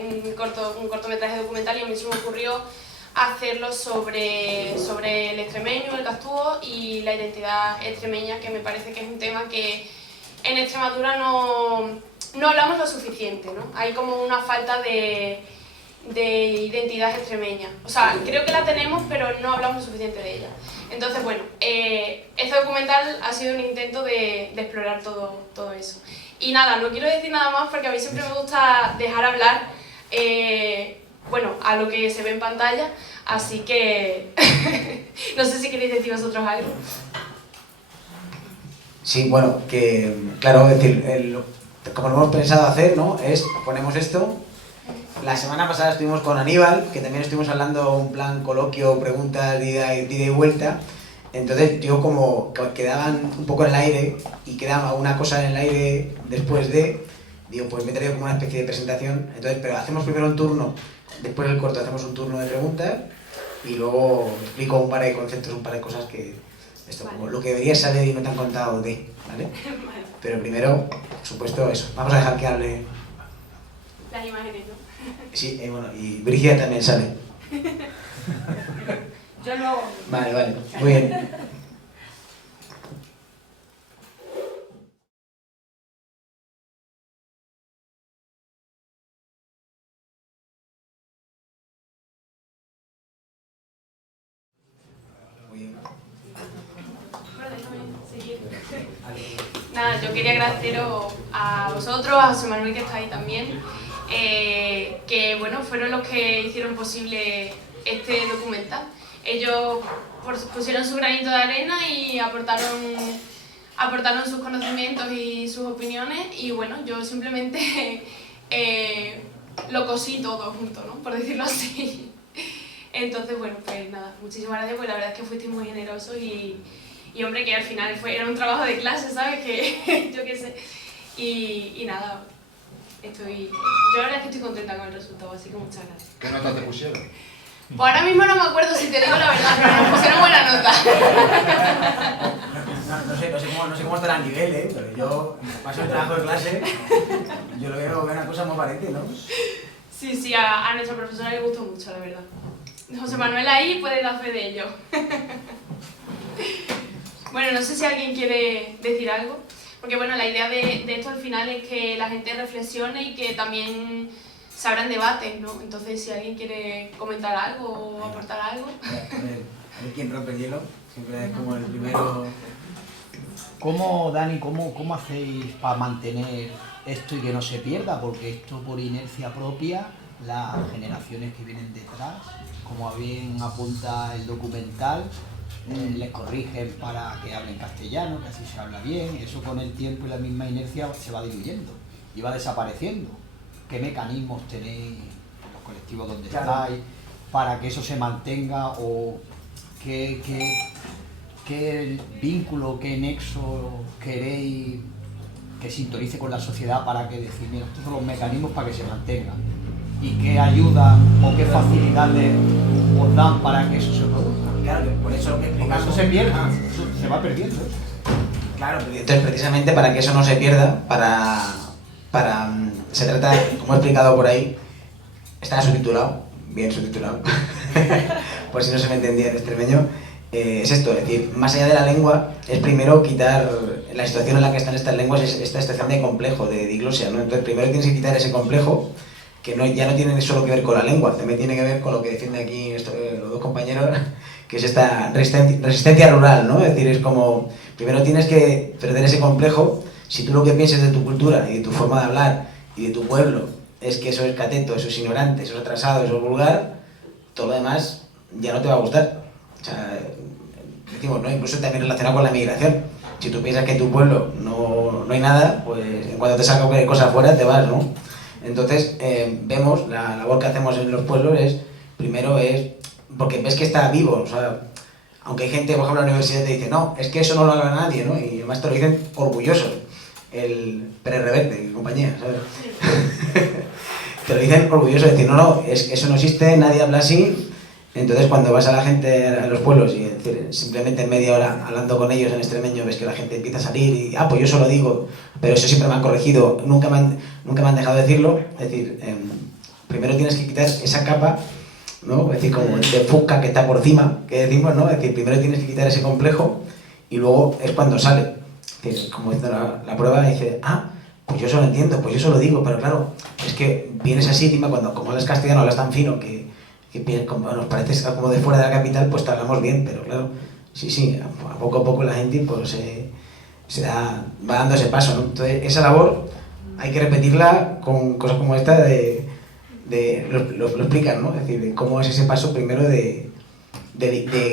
un cortometraje documental, y a mí se me ocurrió hacerlo sobre el extremeño, el castúo y la identidad extremeña, que me parece que es un tema que en Extremadura no hablamos lo suficiente, ¿no? Hay como una falta de identidad extremeña. O sea, creo que la tenemos, pero no hablamos lo suficiente de ella. Entonces, bueno, este documental ha sido un intento de explorar todo eso. Y nada, no quiero decir nada más porque a mí siempre me gusta dejar hablar, bueno, a lo que se ve en pantalla, así que no sé si queréis decir vosotros algo. Sí, bueno, que claro, es decir, como lo hemos pensado hacer, ¿no? Ponemos esto. La semana pasada estuvimos con Aníbal, que también estuvimos hablando un plan coloquio, preguntas, ida y vuelta. Entonces yo como quedaban un poco en el aire y quedaba una cosa en el aire después digo, pues me he traído como una especie de presentación. Entonces, pero hacemos primero un turno, después del corto hacemos un turno de preguntas y luego explico un par de conceptos, un par de cosas que, como lo que deberías saber y no te han contado ¿vale? Pero primero, por supuesto, eso. Vamos a dejar que hable. Las imágenes, ¿no? Sí, bueno, y Brígida también sale. Yo lo hago. Vale, muy bien. Nada, yo quería agradeceros a vosotros, a José Manuel, que está ahí también, que bueno, fueron los que hicieron posible este documental. Ellos pusieron su granito de arena y aportaron sus conocimientos y sus opiniones, y bueno, yo simplemente lo cosí todo junto, ¿no? Por decirlo así. Entonces, bueno, pues nada, muchísimas gracias, porque la verdad es que fuisteis muy generosos y hombre, que al final era un trabajo de clase, ¿sabes? Que yo qué sé. Y nada, yo la verdad es que estoy contenta con el resultado, así que muchas gracias. ¿Qué notas te pusieron? Pues ahora mismo no me acuerdo, si te digo la verdad, pero nos pusieron buena nota. No sé cómo estará a nivel, pero yo paso el trabajo de clase, yo lo veo una cosa muy aparente, ¿no? Sí, a nuestra profesora le gustó mucho, la verdad. José Manuel ahí puede dar fe de ello. Bueno, no sé si alguien quiere decir algo, porque bueno, la idea de esto al final es que la gente reflexione y que también se abran debates, ¿no? Entonces, si alguien quiere comentar algo o aportar algo. A ver quién rompe el hielo, siempre es como el primero. Dani, cómo hacéis para mantener esto y que no se pierda? Porque esto por inercia propia, las generaciones que vienen detrás, como bien apunta el documental, les corrigen para que hablen castellano, que así se habla bien, y eso con el tiempo y la misma inercia se va diluyendo y va desapareciendo. ¿Qué mecanismos tenéis en los colectivos donde estáis para que eso se mantenga, o qué vínculo, qué nexo queréis que sintonice con la sociedad para que decir, mira, estos son los mecanismos para que se mantenga? ¿Y qué ayuda o qué facilidades os dan para que eso se produzca? Claro, por eso lo que explicamos... Eso se pierde, se va perdiendo. Claro, entonces precisamente para que eso no se pierda, se trata, como he explicado por ahí, está subtitulado, bien subtitulado, por si no se me entendía en extremeño, es esto, es decir, más allá de la lengua, es primero quitar la situación en la que están estas lenguas, es esta situación de complejo, de diglosia, ¿no? Entonces primero tienes que quitar ese complejo, que ya no tiene solo que ver con la lengua, también tiene que ver con lo que defiende aquí los dos compañeros, que es esta resistencia rural, ¿no? Es decir, es como, primero tienes que perder ese complejo. Si tú lo que piensas de tu cultura y de tu forma de hablar y de tu pueblo es que eso es cateto, eso es ignorante, eso es atrasado, eso es vulgar, todo lo demás ya no te va a gustar. O sea, decimos, ¿no? Incluso también relacionado con la migración. Si tú piensas que en tu pueblo no hay nada, pues en cuanto te saca cualquier cosa afuera te vas, ¿no? Entonces, vemos, la labor que hacemos en los pueblos primero es, porque ves que está vivo, o sea, aunque hay gente, por ejemplo, en la universidad te dice, no, es que eso no lo habla nadie, ¿no? Y además te lo dicen orgullosos, el Pérez Reverte y compañía, ¿sabes? Te lo dicen orgullosos, de decir, no, eso no existe, nadie habla así, Entonces cuando vas a la gente, a los pueblos, y simplemente en media hora hablando con ellos en extremeño, ves que la gente empieza a salir y, pues yo solo digo, pero eso siempre me han corregido, nunca me han dejado decirlo. Es decir, primero tienes que quitar esa capa, ¿no? Es decir, como de fusca que está por encima, que decimos, ¿no? Es decir, primero tienes que quitar ese complejo y luego es cuando sale. Es decir, como dice la prueba, dice, pues yo eso lo entiendo, pues yo eso lo digo, pero claro, es que vienes así encima cuando, como hablas castellano, hablas tan fino que como nos parece como de fuera de la capital, pues te hablamos bien, pero claro, sí, a poco la gente pues va dando ese paso, ¿no? Entonces, esa labor hay que repetirla con cosas como esta lo explican, ¿no? Es decir, de cómo es ese paso primero de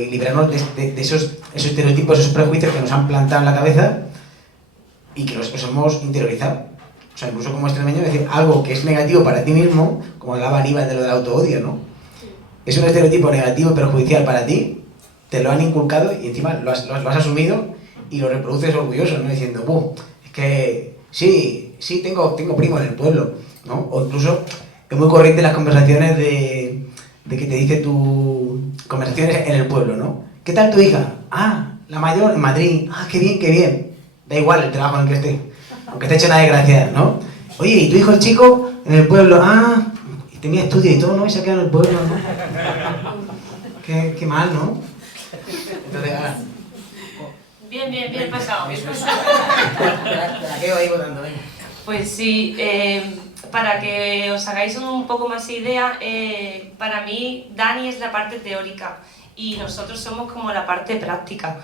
librarnos de esos estereotipos, esos prejuicios que nos han plantado en la cabeza y que los hemos interiorizado. O sea, incluso como extremeño, es decir, algo que es negativo para ti mismo, como hablaba Aníbal de lo del autoodio, ¿no? Es un estereotipo negativo y perjudicial para ti, te lo han inculcado y encima lo has asumido y lo reproduces orgulloso, ¿no? Diciendo, es que sí, tengo primo en el pueblo, ¿no? O incluso es muy corriente las conversaciones de que te dice tu... conversaciones en el pueblo, ¿no? ¿Qué tal tu hija? La mayor en Madrid. Qué bien, qué bien. Da igual el trabajo en el que esté, aunque esté hecho una desgracia, ¿no? Oye, ¿y tu hijo el chico en el pueblo? Tenía estudio y todo, ¿no? Y se ha quedado en el pueblo, ¿no? Qué mal, ¿no? Entonces, Bien pasado. ¿Para qué vais votando? Venga. Pues sí, para que os hagáis un poco más idea, para mí Dani es la parte teórica y nosotros somos como la parte práctica.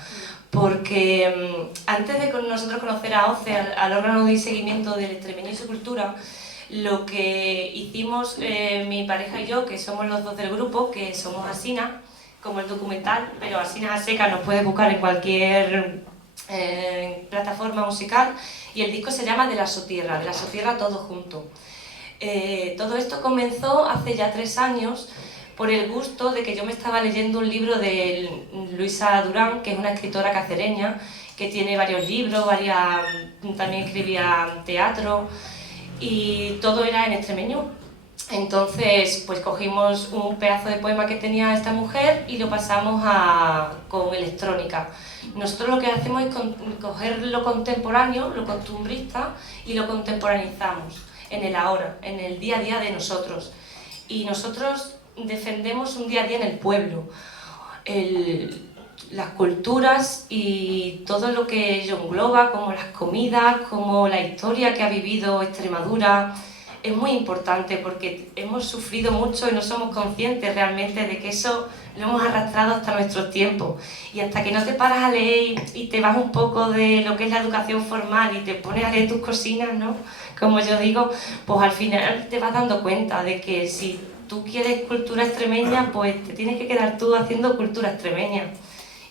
Porque antes de nosotros conocer a OCE, al órgano de seguimiento del extremeño y su cultura, lo que hicimos mi pareja y yo, que somos los dos del grupo, que somos Asina, como el documental, pero Asina a seca nos puedes buscar en cualquier plataforma musical, y el disco se llama De la Sotierra todo junto. Todo esto comenzó hace ya 3 años por el gusto de que yo me estaba leyendo un libro de Luisa Durán, que es una escritora cacereña, que tiene varios libros, también escribía teatro, y todo era en extremeño. Entonces, pues cogimos un pedazo de poema que tenía esta mujer y lo pasamos con electrónica. Nosotros lo que hacemos es coger lo contemporáneo, lo costumbrista, y lo contemporaneizamos en el ahora, en el día a día de nosotros. Y nosotros defendemos un día a día en el pueblo, las culturas y todo lo que ello engloba, como las comidas, como la historia que ha vivido Extremadura. Es muy importante porque hemos sufrido mucho y no somos conscientes realmente de que eso lo hemos arrastrado hasta nuestros tiempos. Y hasta que no te paras a leer y te vas un poco de lo que es la educación formal y te pones a leer tus cocinas, ¿no? Como yo digo, pues al final te vas dando cuenta de que si tú quieres cultura extremeña, pues te tienes que quedar tú haciendo cultura extremeña.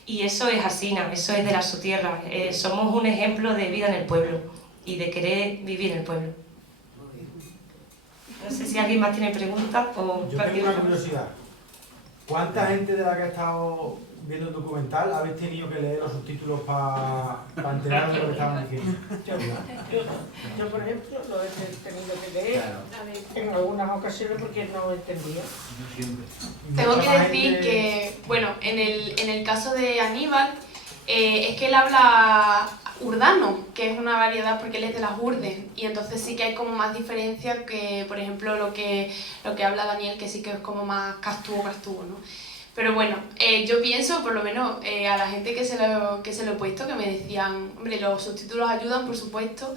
Y eso es Asina, eso es de la Sotierra. Somos un ejemplo de vida en el pueblo y de querer vivir en el pueblo. No sé si alguien más tiene preguntas o... Yo tengo una curiosidad. ¿Cuánta gente de la que ha estado viendo el documental habéis tenido que leer los subtítulos para enteraros de lo que estaban diciendo? Yo, por ejemplo, lo he tenido que leer en algunas ocasiones porque no entendía. Tengo que decir que, bueno, en el caso de Aníbal, es que él habla urdano, que es una variedad porque él es de las urdes, y entonces sí que hay como más diferencia que, por ejemplo, lo que habla Daniel, que sí que es como más castuvo, ¿no? Pero bueno, yo pienso, por lo menos a la gente que se lo he puesto, que me decían, hombre, los subtítulos ayudan, por supuesto,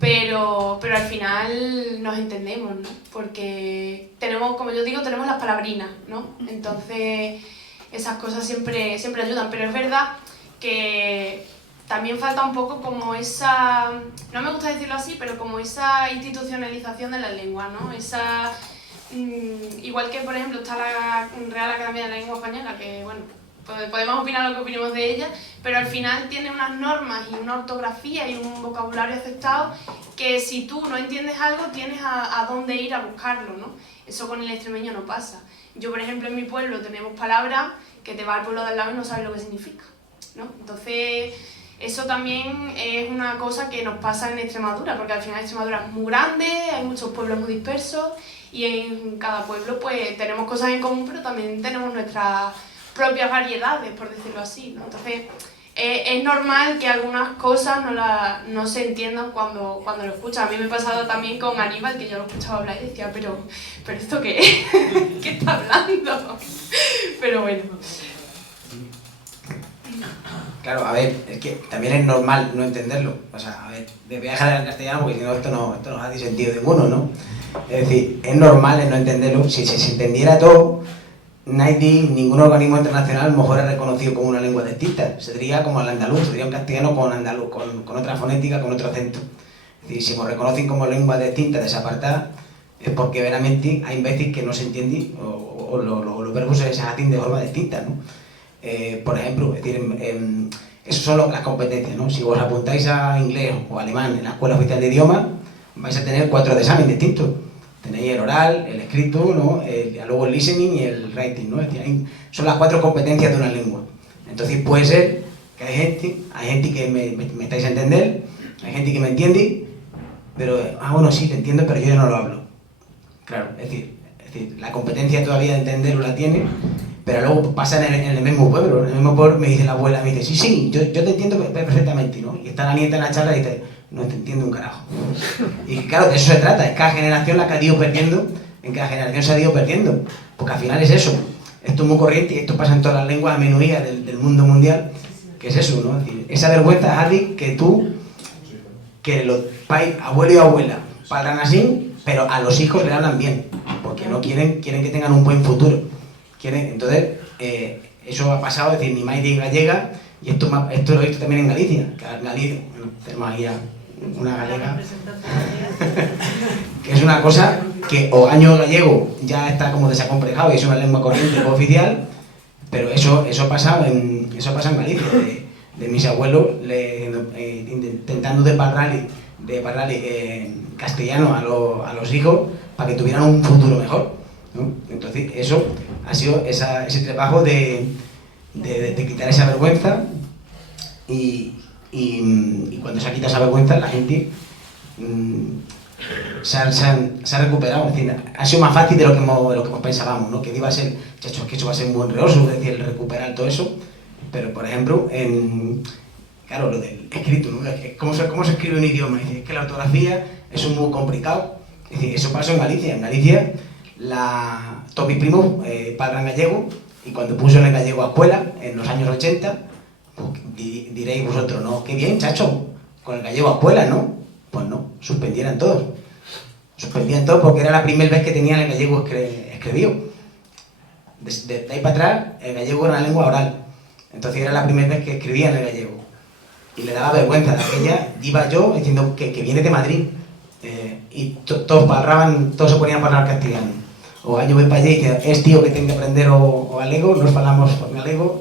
pero al final nos entendemos, ¿no? Porque tenemos, como yo digo, tenemos las palabrinas, ¿no? Entonces esas cosas siempre ayudan, pero es verdad que también falta un poco como esa, no me gusta decirlo así, pero como esa institucionalización de la lengua, ¿no? Esa... igual que, por ejemplo, está la Real Academia de la Lengua Española, que, bueno, podemos opinar lo que opinemos de ella, pero al final tiene unas normas y una ortografía y un vocabulario aceptado que si tú no entiendes algo tienes a dónde ir a buscarlo, ¿no? Eso con el extremeño no pasa. Yo, por ejemplo, en mi pueblo tenemos palabras que te vas al pueblo de al lado y no sabes lo que significa, ¿no? Entonces, eso también es una cosa que nos pasa en Extremadura, porque al final Extremadura es muy grande, hay muchos pueblos muy dispersos, y en cada pueblo pues tenemos cosas en común, pero también tenemos nuestras propias variedades, por decirlo así, ¿no? Entonces es normal que algunas cosas no se entiendan cuando lo escuchas. A mí me ha pasado también con Aníbal, que yo lo escuchaba hablar y decía, pero ¿esto qué es? ¿Qué está hablando? Pero bueno. Claro, a ver, es que también es normal no entenderlo. O sea, a ver, voy a dejar en castellano porque si no esto no hace sentido ninguno, ¿no? Es decir, es normal el no entenderlo. Si se entendiera todo, ningún organismo internacional a lo mejor es reconocido como una lengua distinta. Sería como el andaluz, sería un castellano con otra fonética, con otro acento. Es decir, si nos reconocen como lengua distinta, desapartada, es porque veramente hay veces que no se entiende o los verbos se hacen de forma distinta, ¿no? Por ejemplo, es decir, eso son las competencias, ¿no? Si vos apuntáis a inglés o alemán en la Escuela Oficial de Idiomas, vais a tener 4 exámenes distintos. Tenéis el oral, el escrito, ¿no? Luego el listening y el writing, ¿no? Es decir, son las 4 competencias de una lengua. Entonces puede ser que hay gente que me estáis a entender, hay gente que me entiende, pero, bueno, sí, te entiendo, pero yo ya no lo hablo. Claro, es decir, la competencia todavía de entenderlo la tiene, pero luego pasa en el mismo pueblo. En el mismo pueblo me dice la abuela, me dice, sí, yo te entiendo perfectamente, ¿no? Y está la nieta en la charla y dice, no te entiendo un carajo. Y claro, de eso se trata, es cada generación la que ha ido perdiendo, en cada generación se ha ido perdiendo, porque al final es eso. Esto es muy corriente y esto pasa en todas las lenguas minorías del mundo mundial, que es eso, ¿no? Es decir, esa vergüenza hace que los pais, abuelo y abuela, hablan así, pero a los hijos le hablan bien, porque no quieren que tengan un buen futuro. Entonces, eso ha pasado, es decir, mi madre es gallega, y esto lo he visto también en Galicia, que en Galicia tenemos ahí una galega, que es una cosa que o año gallego ya está como desacomplejado y es una lengua corriente oficial, pero eso ha pasado en Galicia, de mis abuelos intentando de parlarle castellano a los hijos para que tuvieran un futuro mejor, ¿no? Entonces eso ha sido ese trabajo de quitar esa vergüenza y cuando se ha quitado esa vergüenza la gente se ha recuperado. Es decir, ha sido más fácil de lo que pensábamos, ¿no? Que iba a ser, chacho, que eso va a ser muy enredoso, es decir, el recuperar todo eso, pero por ejemplo, claro, lo del escrito, ¿no? ¿Cómo se escribe un idioma? Es decir, que la ortografía es muy complicado. Es decir, eso pasó en Galicia. En Galicia, todos mis primos hablan gallego, y cuando puso el gallego a escuela, en los años 80, pues, diréis vosotros, ¿no? Qué bien, chacho, con el gallego a escuela, ¿no? Pues no, suspendieran todos. Suspendían todos porque era la primera vez que tenían el gallego escribido. De ahí para atrás, el gallego era una lengua oral. Entonces era la primera vez que escribían el gallego. Y le daba vergüenza. De aquella iba yo diciendo que viene de Madrid. Y todos se ponían a hablar castellano. O yo voy para allá y dice, es tío que tengo que aprender o galego, nos hablamos en galego,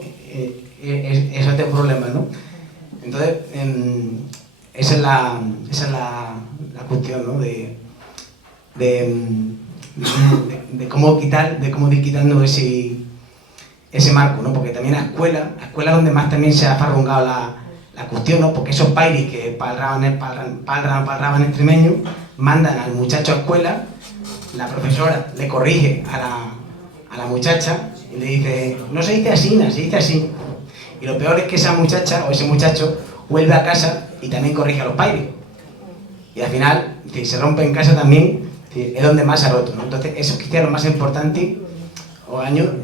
ese es el problema, ¿no? Entonces, esa es la cuestión, ¿no? De cómo ir quitando ese marco, ¿no? Porque también a escuela donde más también se ha farrungado la cuestión, ¿no? Porque esos pairis que palraban extremeño mandan al muchacho a escuela, la profesora le corrige a la muchacha y le dice, no se dice así, se dice así. Y lo peor es que esa muchacha o ese muchacho vuelve a casa y también corrige a los pairis. Y al final, si se rompe en casa también, es donde más se ha roto, ¿no? Entonces, eso quizá lo más importante,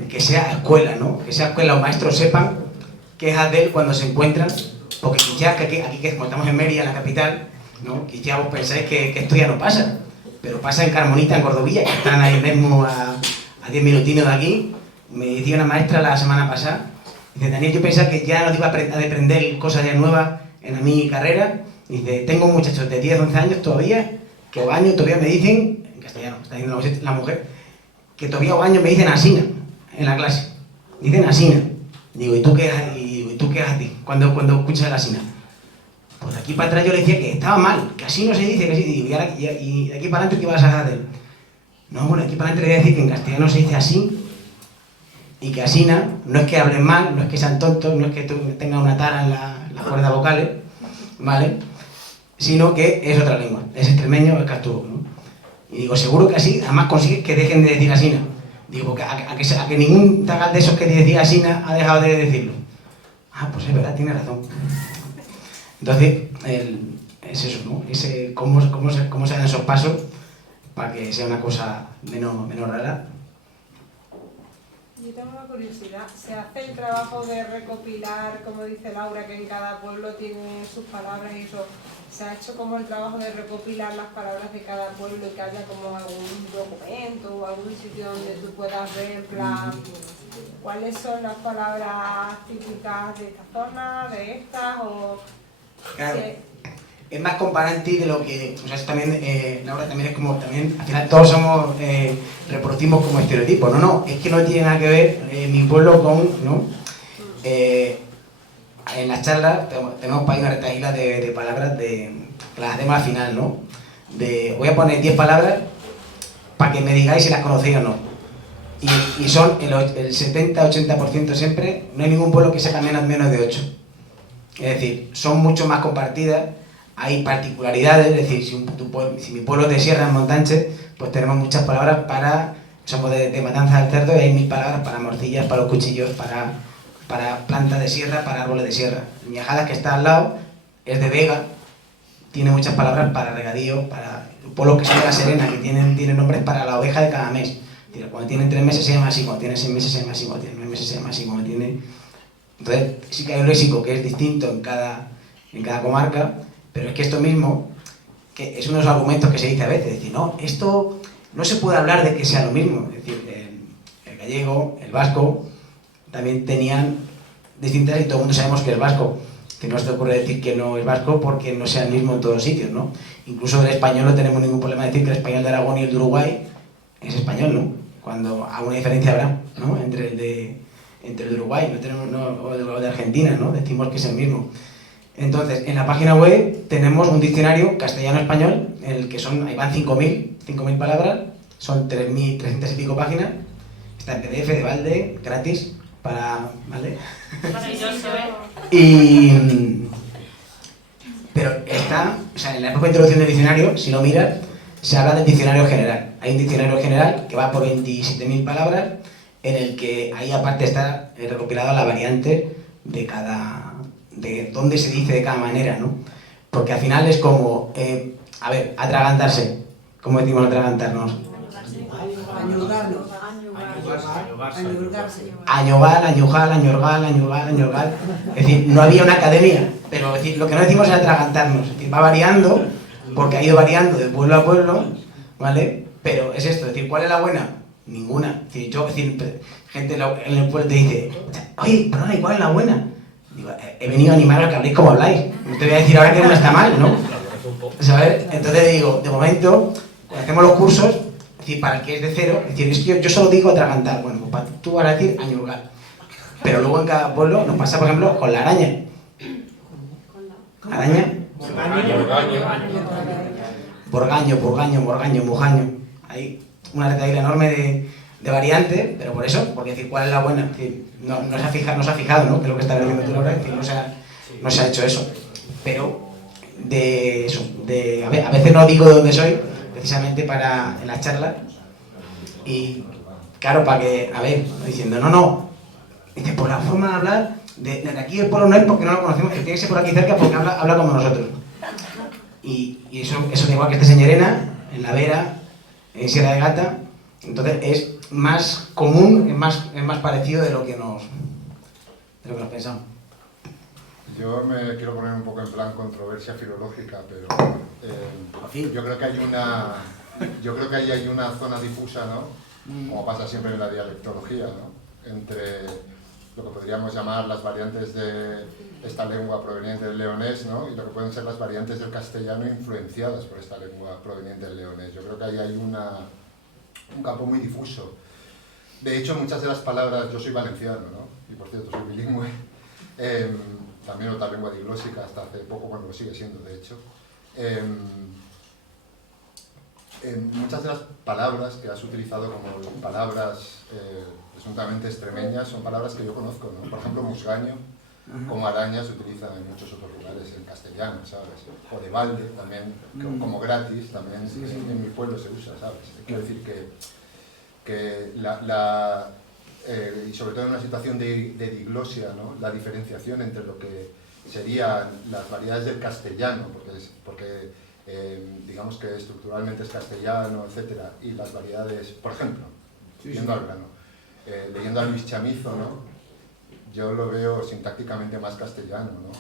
que sea escuela, ¿no? Que sea escuela, los maestros sepan qué es hacer cuando se encuentran, porque quizás que aquí que como estamos en Mérida, la capital, ¿no? Quizás vos pensáis que esto ya no pasa, pero pasa en Carmonita, en Cordovilla, que están ahí mismo a 10 minutinos de aquí. Me decía una maestra la semana pasada, dice, Daniel, yo pensaba que ya no iba a aprender cosas ya nuevas en mi carrera. Dice, tengo muchachos de 10, 11 años todavía, que o años todavía me dicen, en castellano, está diciendo la mujer, que todavía o años me dicen asina en la clase. Dicen asina. Digo, ¿y tú qué haces cuando escuchas la asina? Pues de aquí para atrás yo le decía que estaba mal, que así no se dice, que así. Digo, y de aquí para adelante, ¿qué vas a hacer? No, bueno, de aquí para adelante le voy a decir que en castellano se dice así, y que asina no es que hablen mal, no es que sean tontos, no es que tengan una tara en las cuerdas vocales, ¿vale? Sino que es otra lengua, es extremeño, es castuvo, ¿no? Y digo, seguro que así, además consigues que dejen de decir asina. Digo, a que ningún tagal de esos que decía asina ha dejado de decirlo. Ah, pues es verdad, tiene razón. Entonces, es eso, ¿no? Cómo se dan esos pasos para que sea una cosa menos rara. Yo tengo una curiosidad, ¿se hace el trabajo de recopilar, como dice Laura, que en cada pueblo tiene sus palabras y eso? ¿Se ha hecho como el trabajo de recopilar las palabras de cada pueblo y que haya como algún documento o algún sitio donde tú puedas ver, en plan, cuáles son las palabras típicas de esta zona, de estas, o...? Claro. Sí. Es más comparante de lo que, o sea, es también, Laura, también es como, también, al final todos somos, reproducimos como estereotipos, no, es que no tiene nada que ver mi pueblo con, ¿no? En las charlas tenemos para ahí una retaíla de palabras que las hacemos al final, ¿no? Voy a poner 10 palabras para que me digáis si las conocéis o no. Y son el 70-80% siempre, no hay ningún pueblo que saca menos de 8. Es decir, son mucho más compartidas. Hay particularidades, es decir, si mi pueblo es de sierra, en Montanche, pues tenemos muchas palabras somos de matanza del cerdo y hay 1000 palabras para morcillas, para los cuchillos, para plantas de sierra, para árboles de sierra. Ñajadas, que está al lado, es de Vega, tiene muchas palabras para regadío, para el pueblo que se llama La Serena, que tiene nombres para la oveja de cada mes. Cuando tienen 3 meses se llama así, cuando tiene 6 meses se llama así, cuando tiene 9 meses se llama así, cuando tiene... Entonces sí que hay un léxico que es distinto en cada comarca. Pero es que esto mismo, que es uno de los argumentos que se dice a veces, es decir, no, esto no se puede hablar de que sea lo mismo. Es decir, el gallego, el vasco, también tenían distintas y todo el mundo sabemos que es vasco. Que no se te ocurre decir que no es vasco porque no sea el mismo en todos sitios, ¿no? Incluso el español no tenemos ningún problema de decir que el español de Aragón y el de Uruguay es español, ¿no? Cuando alguna diferencia habrá, ¿no? Entre el de Uruguay o de Argentina, ¿no? Decimos que es el mismo. Entonces, en la página web tenemos un diccionario castellano-español, en el que ahí van 5.000 palabras, son 3.300 y pico páginas, está en PDF de balde, gratis, ¿vale? Maravilloso, Pero o sea, en la propia introducción del diccionario, si lo miras, se habla del diccionario general. Hay un diccionario general que va por 27.000 palabras, en el que ahí aparte está recopilada la variante de dónde se dice de cada manera, ¿no? Porque al final es como, atragantarse. ¿Cómo decimos atragantarnos? Añogar, añujar, añorgal, añorgal. Es decir, no había una academia, pero es decir, lo que no decimos es atragantarnos. Es decir, va variando, porque ha ido variando de pueblo a pueblo, ¿vale? Pero es esto, es decir, ¿cuál es la buena? Ninguna. Es decir, gente en el pueblo te dice, oye, perdona, ¿y cuál es la buena? Digo, he venido a animar a que habléis como habláis. No te voy a decir ahora que una está mal, ¿no? ¿Sabes? Entonces digo, de momento, cuando hacemos los cursos, es decir, para el que es de cero, es decir, es que yo solo digo atragantar. Bueno, pues tú vas a decir añurgar. Pero luego en cada pueblo nos pasa, por ejemplo, con la araña. ¿Araña? Borgaño, mujaño. Hay una retaíla enorme de variantes, pero por eso, porque decir, ¿cuál es la buena? Es decir, no se ha fijado, ¿no? Que es lo que está viendo tú ahora, es decir, no se ha hecho eso. Pero a veces no digo de dónde soy, precisamente en las charlas, y claro, para que, diciendo, no, dice, por la forma de hablar, de aquí el pueblo no es porque no lo conocemos, que tiene que ser por aquí cerca porque habla como nosotros. Y eso da igual que estés en Llerena, en La Vera, en Sierra de Gata, entonces es más común, es más parecido de lo que nos pensamos. Yo me quiero poner un poco en plan controversia filológica, pero yo creo que ahí hay una zona difusa, ¿no? Como pasa siempre en la dialectología, ¿no? Entre lo que podríamos llamar las variantes de esta lengua proveniente del leonés, ¿no? Y lo que pueden ser las variantes del castellano influenciadas por esta lengua proveniente del leonés. Yo creo que ahí hay un campo muy difuso. De hecho, muchas de las palabras, yo soy valenciano, ¿no? Y por cierto, soy bilingüe, también otra lengua diglósica hasta hace poco, bueno, lo sigue siendo, de hecho. Muchas de las palabras que has utilizado como palabras presuntamente extremeñas son palabras que yo conozco, ¿no? Por ejemplo, musgaño como araña se utiliza en muchos otros lugares en castellano, ¿sabes? O de balde también, como gratis, también en mi pueblo se usa, ¿sabes? Quiero decir que y sobre todo en una situación de diglosia, ¿no? La diferenciación entre lo que serían las variedades del castellano, porque digamos que estructuralmente es castellano, etcétera, y las variedades, por ejemplo, yendo al grano, leyendo a Luis Chamizo, ¿no? Yo lo veo sintácticamente más castellano, ¿no?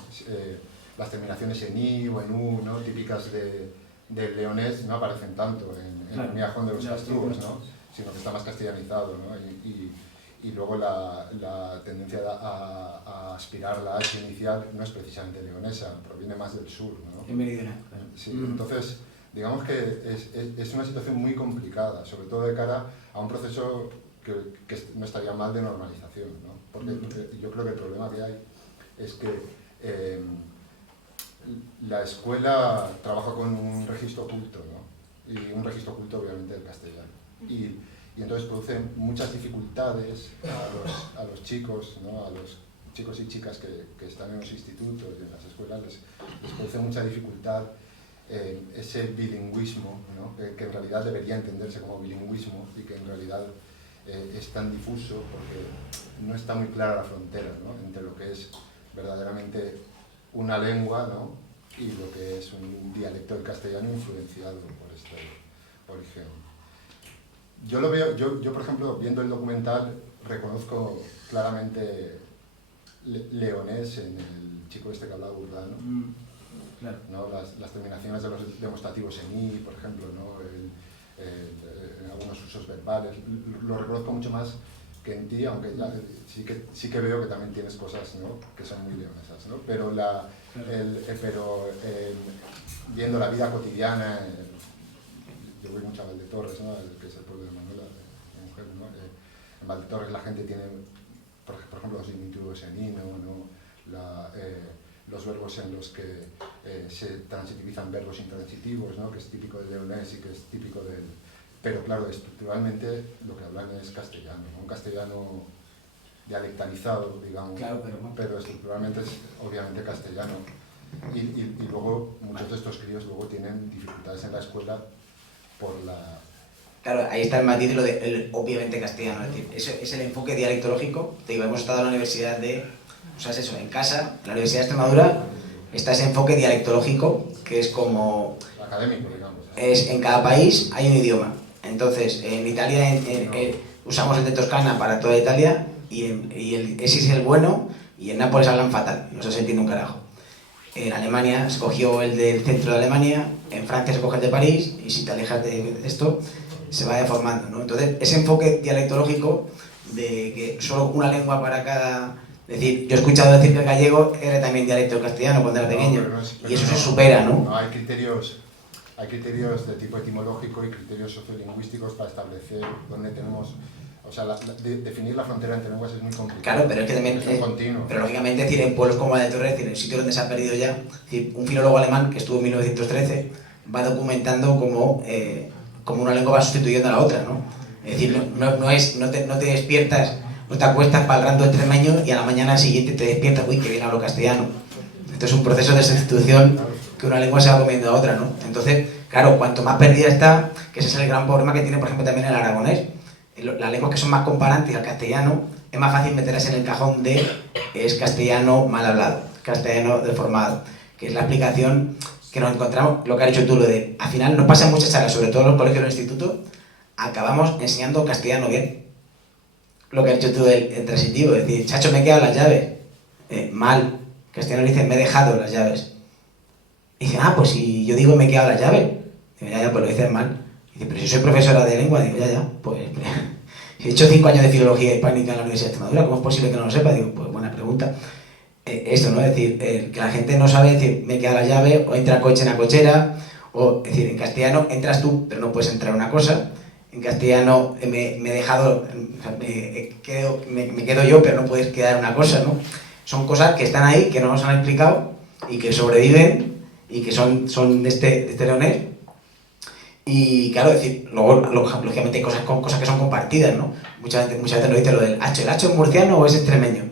Las terminaciones en i o en u, ¿no? Típicas del leonés no aparecen tanto en el miajón de los castrugos, ¿no? Sino que está más castellanizado, ¿no? Y luego la tendencia a aspirar la H inicial no es precisamente leonesa, proviene más del sur, ¿no? En meridional. Sí, entonces, digamos que es una situación muy complicada, sobre todo de cara a un proceso que no estaría mal de normalización, ¿no? Porque yo creo que el problema que hay es que la escuela trabaja con un registro oculto, ¿no? Y un registro oculto obviamente del castellano. Y entonces produce muchas dificultades a los chicos, ¿no? A los chicos y chicas que están en los institutos y en las escuelas, les produce mucha dificultad ese bilingüismo, ¿no? Que en realidad debería entenderse como bilingüismo y que en realidad es tan difuso porque no está muy clara la frontera, ¿no? Entre lo que es verdaderamente una lengua, ¿no? Y lo que es un dialecto del castellano influenciado por este origen. Yo lo veo, yo por ejemplo, viendo el documental, reconozco claramente leonés en el chico este que hablaba Urdano, Claro. ¿no? Las terminaciones de los demostrativos en i, por ejemplo, ¿no? En algunos usos verbales, lo reconozco mucho más que en ti, aunque ya, sí que veo que también tienes cosas, ¿no? Que son muy leonesas, ¿no? Pero, viendo la vida cotidiana, yo voy mucho a Valdetorres, ¿no? Que es el pueblo de Manuela, mi mujer, ¿no? En Valdetorres la gente tiene, por ejemplo, los diminutivos en i, ¿no? Los verbos en los que se transitivizan verbos intransitivos, ¿no? Que es típico del leonés y que es típico del... Pero claro, estructuralmente lo que hablan es castellano, ¿no? Un castellano dialectalizado, digamos, Claro, pero estructuralmente es obviamente castellano. Y luego muchos de estos críos luego tienen dificultades en la escuela por la... Claro, ahí está el matiz de lo de obviamente castellano, es decir, es el enfoque dialectológico. Te digo, hemos estado en la universidad o sea, es eso, en casa, en la Universidad de Extremadura, está ese enfoque dialectológico, que es como... académico, digamos. En cada país hay un idioma. Entonces, en Italia usamos el de Toscana para toda Italia, ese es el bueno, y en Nápoles hablan fatal, no se entiende un carajo. En Alemania se cogió el del centro de Alemania, en Francia se coge el de París, y si te alejas de esto, se va deformando, ¿no? Entonces, ese enfoque dialectológico de que solo una lengua para cada... Es decir, yo he escuchado decir que el gallego era también dialecto castellano cuando era pequeño, y eso se supera, ¿no? No, hay criterios de tipo etimológico y criterios sociolingüísticos para establecer dónde tenemos... O sea, definir la frontera entre lenguas es muy complicado. Claro, pero es que también... Es un continuo. Pero lógicamente, es decir, en pueblos como Valdetorres, es decir, en sitios donde se ha perdido ya, es decir, un filólogo alemán que estuvo en 1913 va documentando cómo una lengua va sustituyendo a la otra, ¿no? Es decir, no te despiertas, no te acuestas palrando extremeño y a la mañana siguiente te despiertas, uy, que bien hablo castellano. Esto es un proceso de sustitución que una lengua se va comiendo a otra, ¿no? Entonces, claro, cuanto más perdida está, que ese es el gran problema que tiene, por ejemplo, también el aragonés. Las lenguas que son más comparantes al castellano, es más fácil meterse en el cajón de es castellano mal hablado, castellano deformado, que es la explicación que nos encontramos, lo que has dicho tú, lo de, al final nos pasa en muchas salas, sobre todo en los colegios y en el instituto, acabamos enseñando castellano bien. Lo que has dicho tú del transitivo, es decir, chacho, me he quedado las llaves. Mal. Castellano dice, me he dejado las llaves. Y dice, pues si yo digo me he quedado las llaves. Digo, ya, pues lo dices mal. Dice, pero si soy profesora de lengua, digo, ya, pues... He hecho 5 años de filología hispánica en la Universidad de Extremadura, ¿cómo es posible que no lo sepa? Digo, pues buena pregunta. Esto, ¿no? Es decir, que la gente no sabe decir, me he quedado las llaves, o entra coche en la cochera, o, es decir, en castellano entras tú, pero no puedes entrar una cosa. En castellano me he dejado, me quedo yo, pero no puedes quedar una cosa, ¿no? Son cosas que están ahí, que no nos han explicado y que sobreviven y que son de este leonés. Y claro, es decir, luego lógicamente hay cosas que son compartidas, ¿no? Muchas veces nos dice lo del hacho. ¿El hacho es murciano o es extremeño?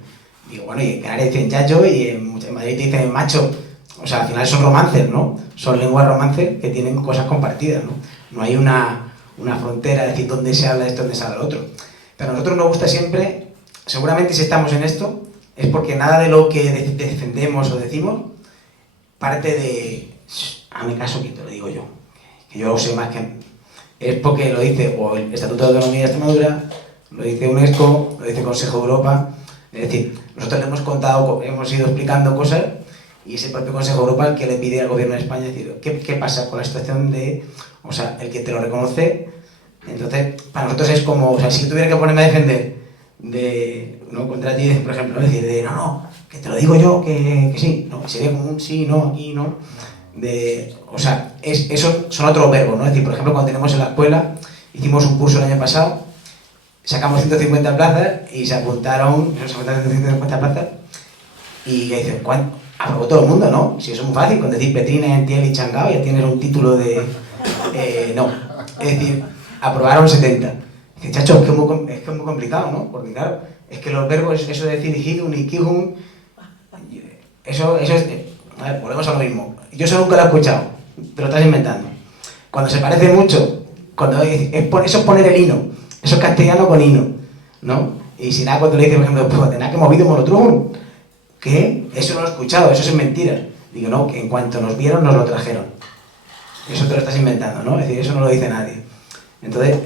Digo, bueno, y en Canarias dicen chacho y en Madrid dicen macho. O sea, al final son romances, ¿no? Son lenguas romances que tienen cosas compartidas, ¿no? No hay una frontera, es decir, dónde se habla esto, dónde se habla lo otro. Pero a nosotros nos gusta siempre, seguramente si estamos en esto, es porque nada de lo que defendemos o decimos parte de... Hazme caso que te lo digo yo, que yo sé más que... Es porque lo dice o el Estatuto de Autonomía de Extremadura, lo dice UNESCO, lo dice Consejo de Europa. Es decir, nosotros le hemos contado, hemos ido explicando cosas y es el propio Consejo de Europa el que le pide al Gobierno de España decir, ¿qué pasa con la situación de... O sea, el que te lo reconoce, entonces para nosotros es como, o sea, si yo tuviera que ponerme a defender de, ¿no? contra ti, por ejemplo, ¿no? Decir de, no, que te lo digo yo, que sí, no, sería como un sí, no, aquí, no, de, o sea, eso son otros verbos, ¿no? Es decir, por ejemplo, cuando tenemos en la escuela, hicimos un curso el año pasado, sacamos 150 plazas y se apuntaron 150 plazas y ya dicen, ¿cuánto? Aprobó todo el mundo, ¿no? Si eso es muy fácil, con decir Petrina, Entiel y Changao ya tienes un título de... no, es decir, aprobaron 70. Dice, chacho, es que es muy complicado, ¿no? Porque claro, es que los verbos, eso de decir hijun y kihun, eso es... A ver, volvemos a lo mismo. Yo eso nunca lo he escuchado, te lo estás inventando. Cuando se parece mucho, cuando eso es poner el hino, eso es castellano con hino, ¿no? Y si nada, cuando le dices, por ejemplo, pues tenés que movido molotrujun, ¿qué? Eso no lo he escuchado, eso es mentira. Digo, no, que en cuanto nos vieron, nos lo trajeron. Eso te lo estás inventando, ¿no? Es decir, eso no lo dice nadie. Entonces,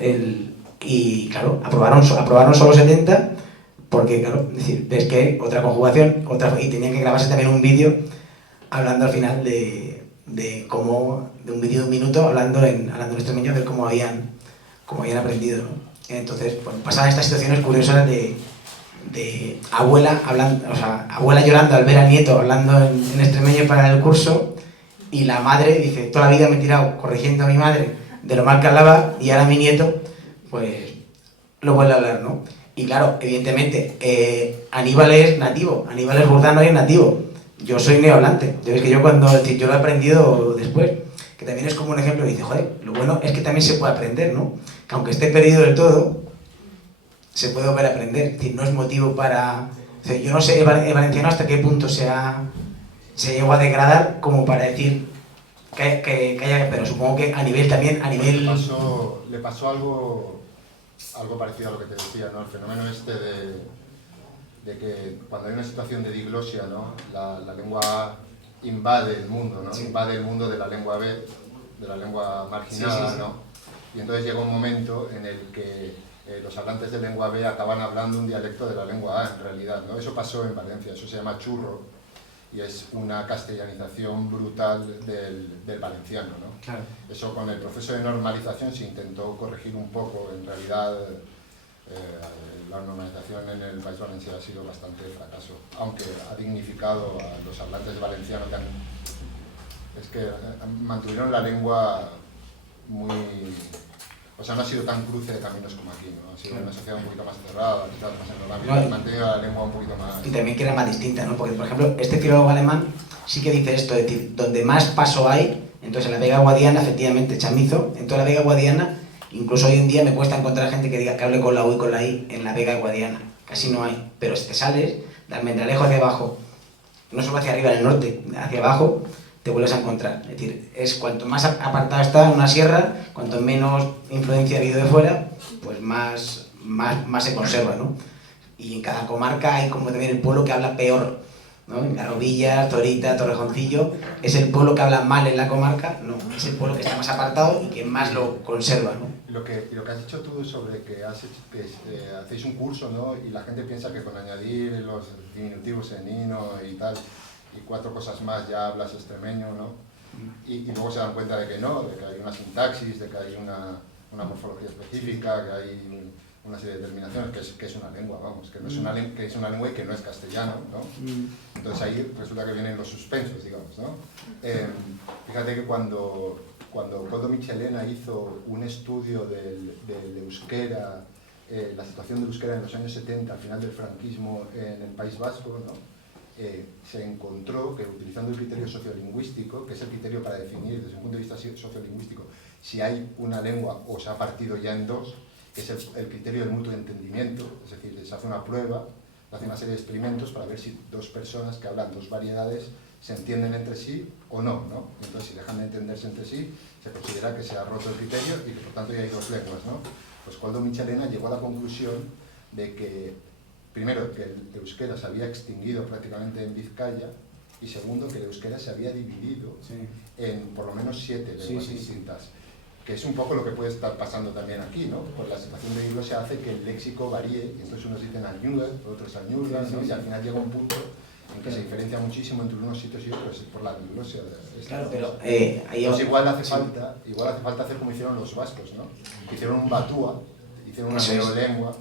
y claro, aprobaron solo 70, porque, claro, es decir, ves que otra conjugación, y tenían que grabarse también un vídeo hablando al final de cómo, de un vídeo de un minuto, hablando en extremeño de cómo habían aprendido, ¿no? Entonces, pues, pasaban estas situaciones curiosas de abuela hablando, o sea, abuela llorando al ver al nieto hablando en extremeño para el curso, y la madre dice, toda la vida me he tirado corrigiendo a mi madre de lo mal que hablaba, y ahora mi nieto, pues, lo vuelve a hablar, ¿no? Y claro, evidentemente, Aníbal es nativo, Aníbal es Burdano y es nativo. Yo soy neohablante. Ya ves que yo yo lo he aprendido después, que también es como un ejemplo, dice, joder, lo bueno es que también se puede aprender, ¿no? Que aunque esté perdido del todo, se puede volver a aprender. Es decir, no es motivo para... O sea, yo no sé el valenciano hasta qué punto se llegó a degradar como para decir que haya... Pero supongo que a nivel también, a nivel... Le pasó algo parecido a lo que te decía, ¿no? El fenómeno este de que cuando hay una situación de diglosia, ¿no? La lengua A invade el mundo, ¿no? Sí. Invade el mundo de la lengua B, de la lengua marginada, sí. ¿No? Y entonces llega un momento en el que los hablantes de lengua B acaban hablando un dialecto de la lengua A, en realidad, ¿no? Eso pasó en Valencia, eso se llama churro, y es una castellanización brutal del valenciano, ¿no? Claro. Eso con el proceso de normalización se intentó corregir un poco, en realidad la normalización en el País Valenciano ha sido bastante fracaso, aunque ha dignificado a los hablantes valencianos que mantuvieron la lengua muy... O sea, no ha sido tan cruce de caminos como aquí, ¿no? Ha sido una sociedad un poquito más cerrada, quizás más enrollada, y mantenido la lengua un poquito más... Y también que era más distinta, ¿no? Porque, por ejemplo, este filólogo alemán sí que dice esto, es decir, donde más paso hay, entonces en la Vega Guadiana, efectivamente, chamizo, en toda la Vega Guadiana, incluso hoy en día me cuesta encontrar gente que diga que hable con la U y con la I en la Vega Guadiana, casi no hay, pero si te sales, de Almendralejo hacia abajo, no solo hacia arriba en el norte, hacia abajo, te vuelves a encontrar. Es decir, es cuanto más apartado está una sierra, cuanto menos influencia ha habido de fuera, pues más se conserva, ¿no? Y en cada comarca hay como también el pueblo que habla peor, ¿no? En Garovillas, Zorita, Torrejoncillo, es el pueblo que habla mal en la comarca, no, es el pueblo que está más apartado y que más lo conserva, ¿no? Lo que has dicho tú sobre que hacéis un curso, ¿no? Y la gente piensa que con añadir los diminutivos en ino y tal, y 4 cosas más ya hablas extremeño, ¿no? Y luego se dan cuenta de que no, de que hay una sintaxis, de que hay una morfología específica, que hay una serie de terminaciones, que es una lengua, vamos, que, no es una que es una lengua y que no es castellano, ¿no? Entonces ahí resulta que vienen los suspensos, digamos, ¿no? Fíjate que cuando Koldo Michelena hizo un estudio del euskera, la situación del euskera en los años 70, al final del franquismo en el País Vasco, ¿no? Se encontró que utilizando el criterio sociolingüístico, que es el criterio para definir desde un punto de vista sociolingüístico si hay una lengua o se ha partido ya en dos, que es el criterio del mutuo entendimiento, es decir, se hace una prueba hace una serie de experimentos para ver si dos personas que hablan dos variedades se entienden entre sí o no, ¿no? Entonces, si dejan de entenderse entre sí, se considera que se ha roto el criterio y que por tanto ya hay dos lenguas, ¿no? Pues Koldo Michelena llegó a la conclusión de que, primero, que el euskera se había extinguido prácticamente en Vizcaya, y segundo, que el euskera se había dividido en por lo menos 7 lenguas distintas. Que es un poco lo que puede estar pasando también aquí, ¿no? Pues la situación de diglosia hace que el léxico varíe, y entonces unos dicen añuga, otros añuga, ¿no? Y al final llega un punto en que se diferencia muchísimo entre unos sitios y otros por la diglosia. Claro, pero pues igual hace falta hacer como hicieron los vascos, ¿no? Hicieron un batúa, hicieron una neolengua,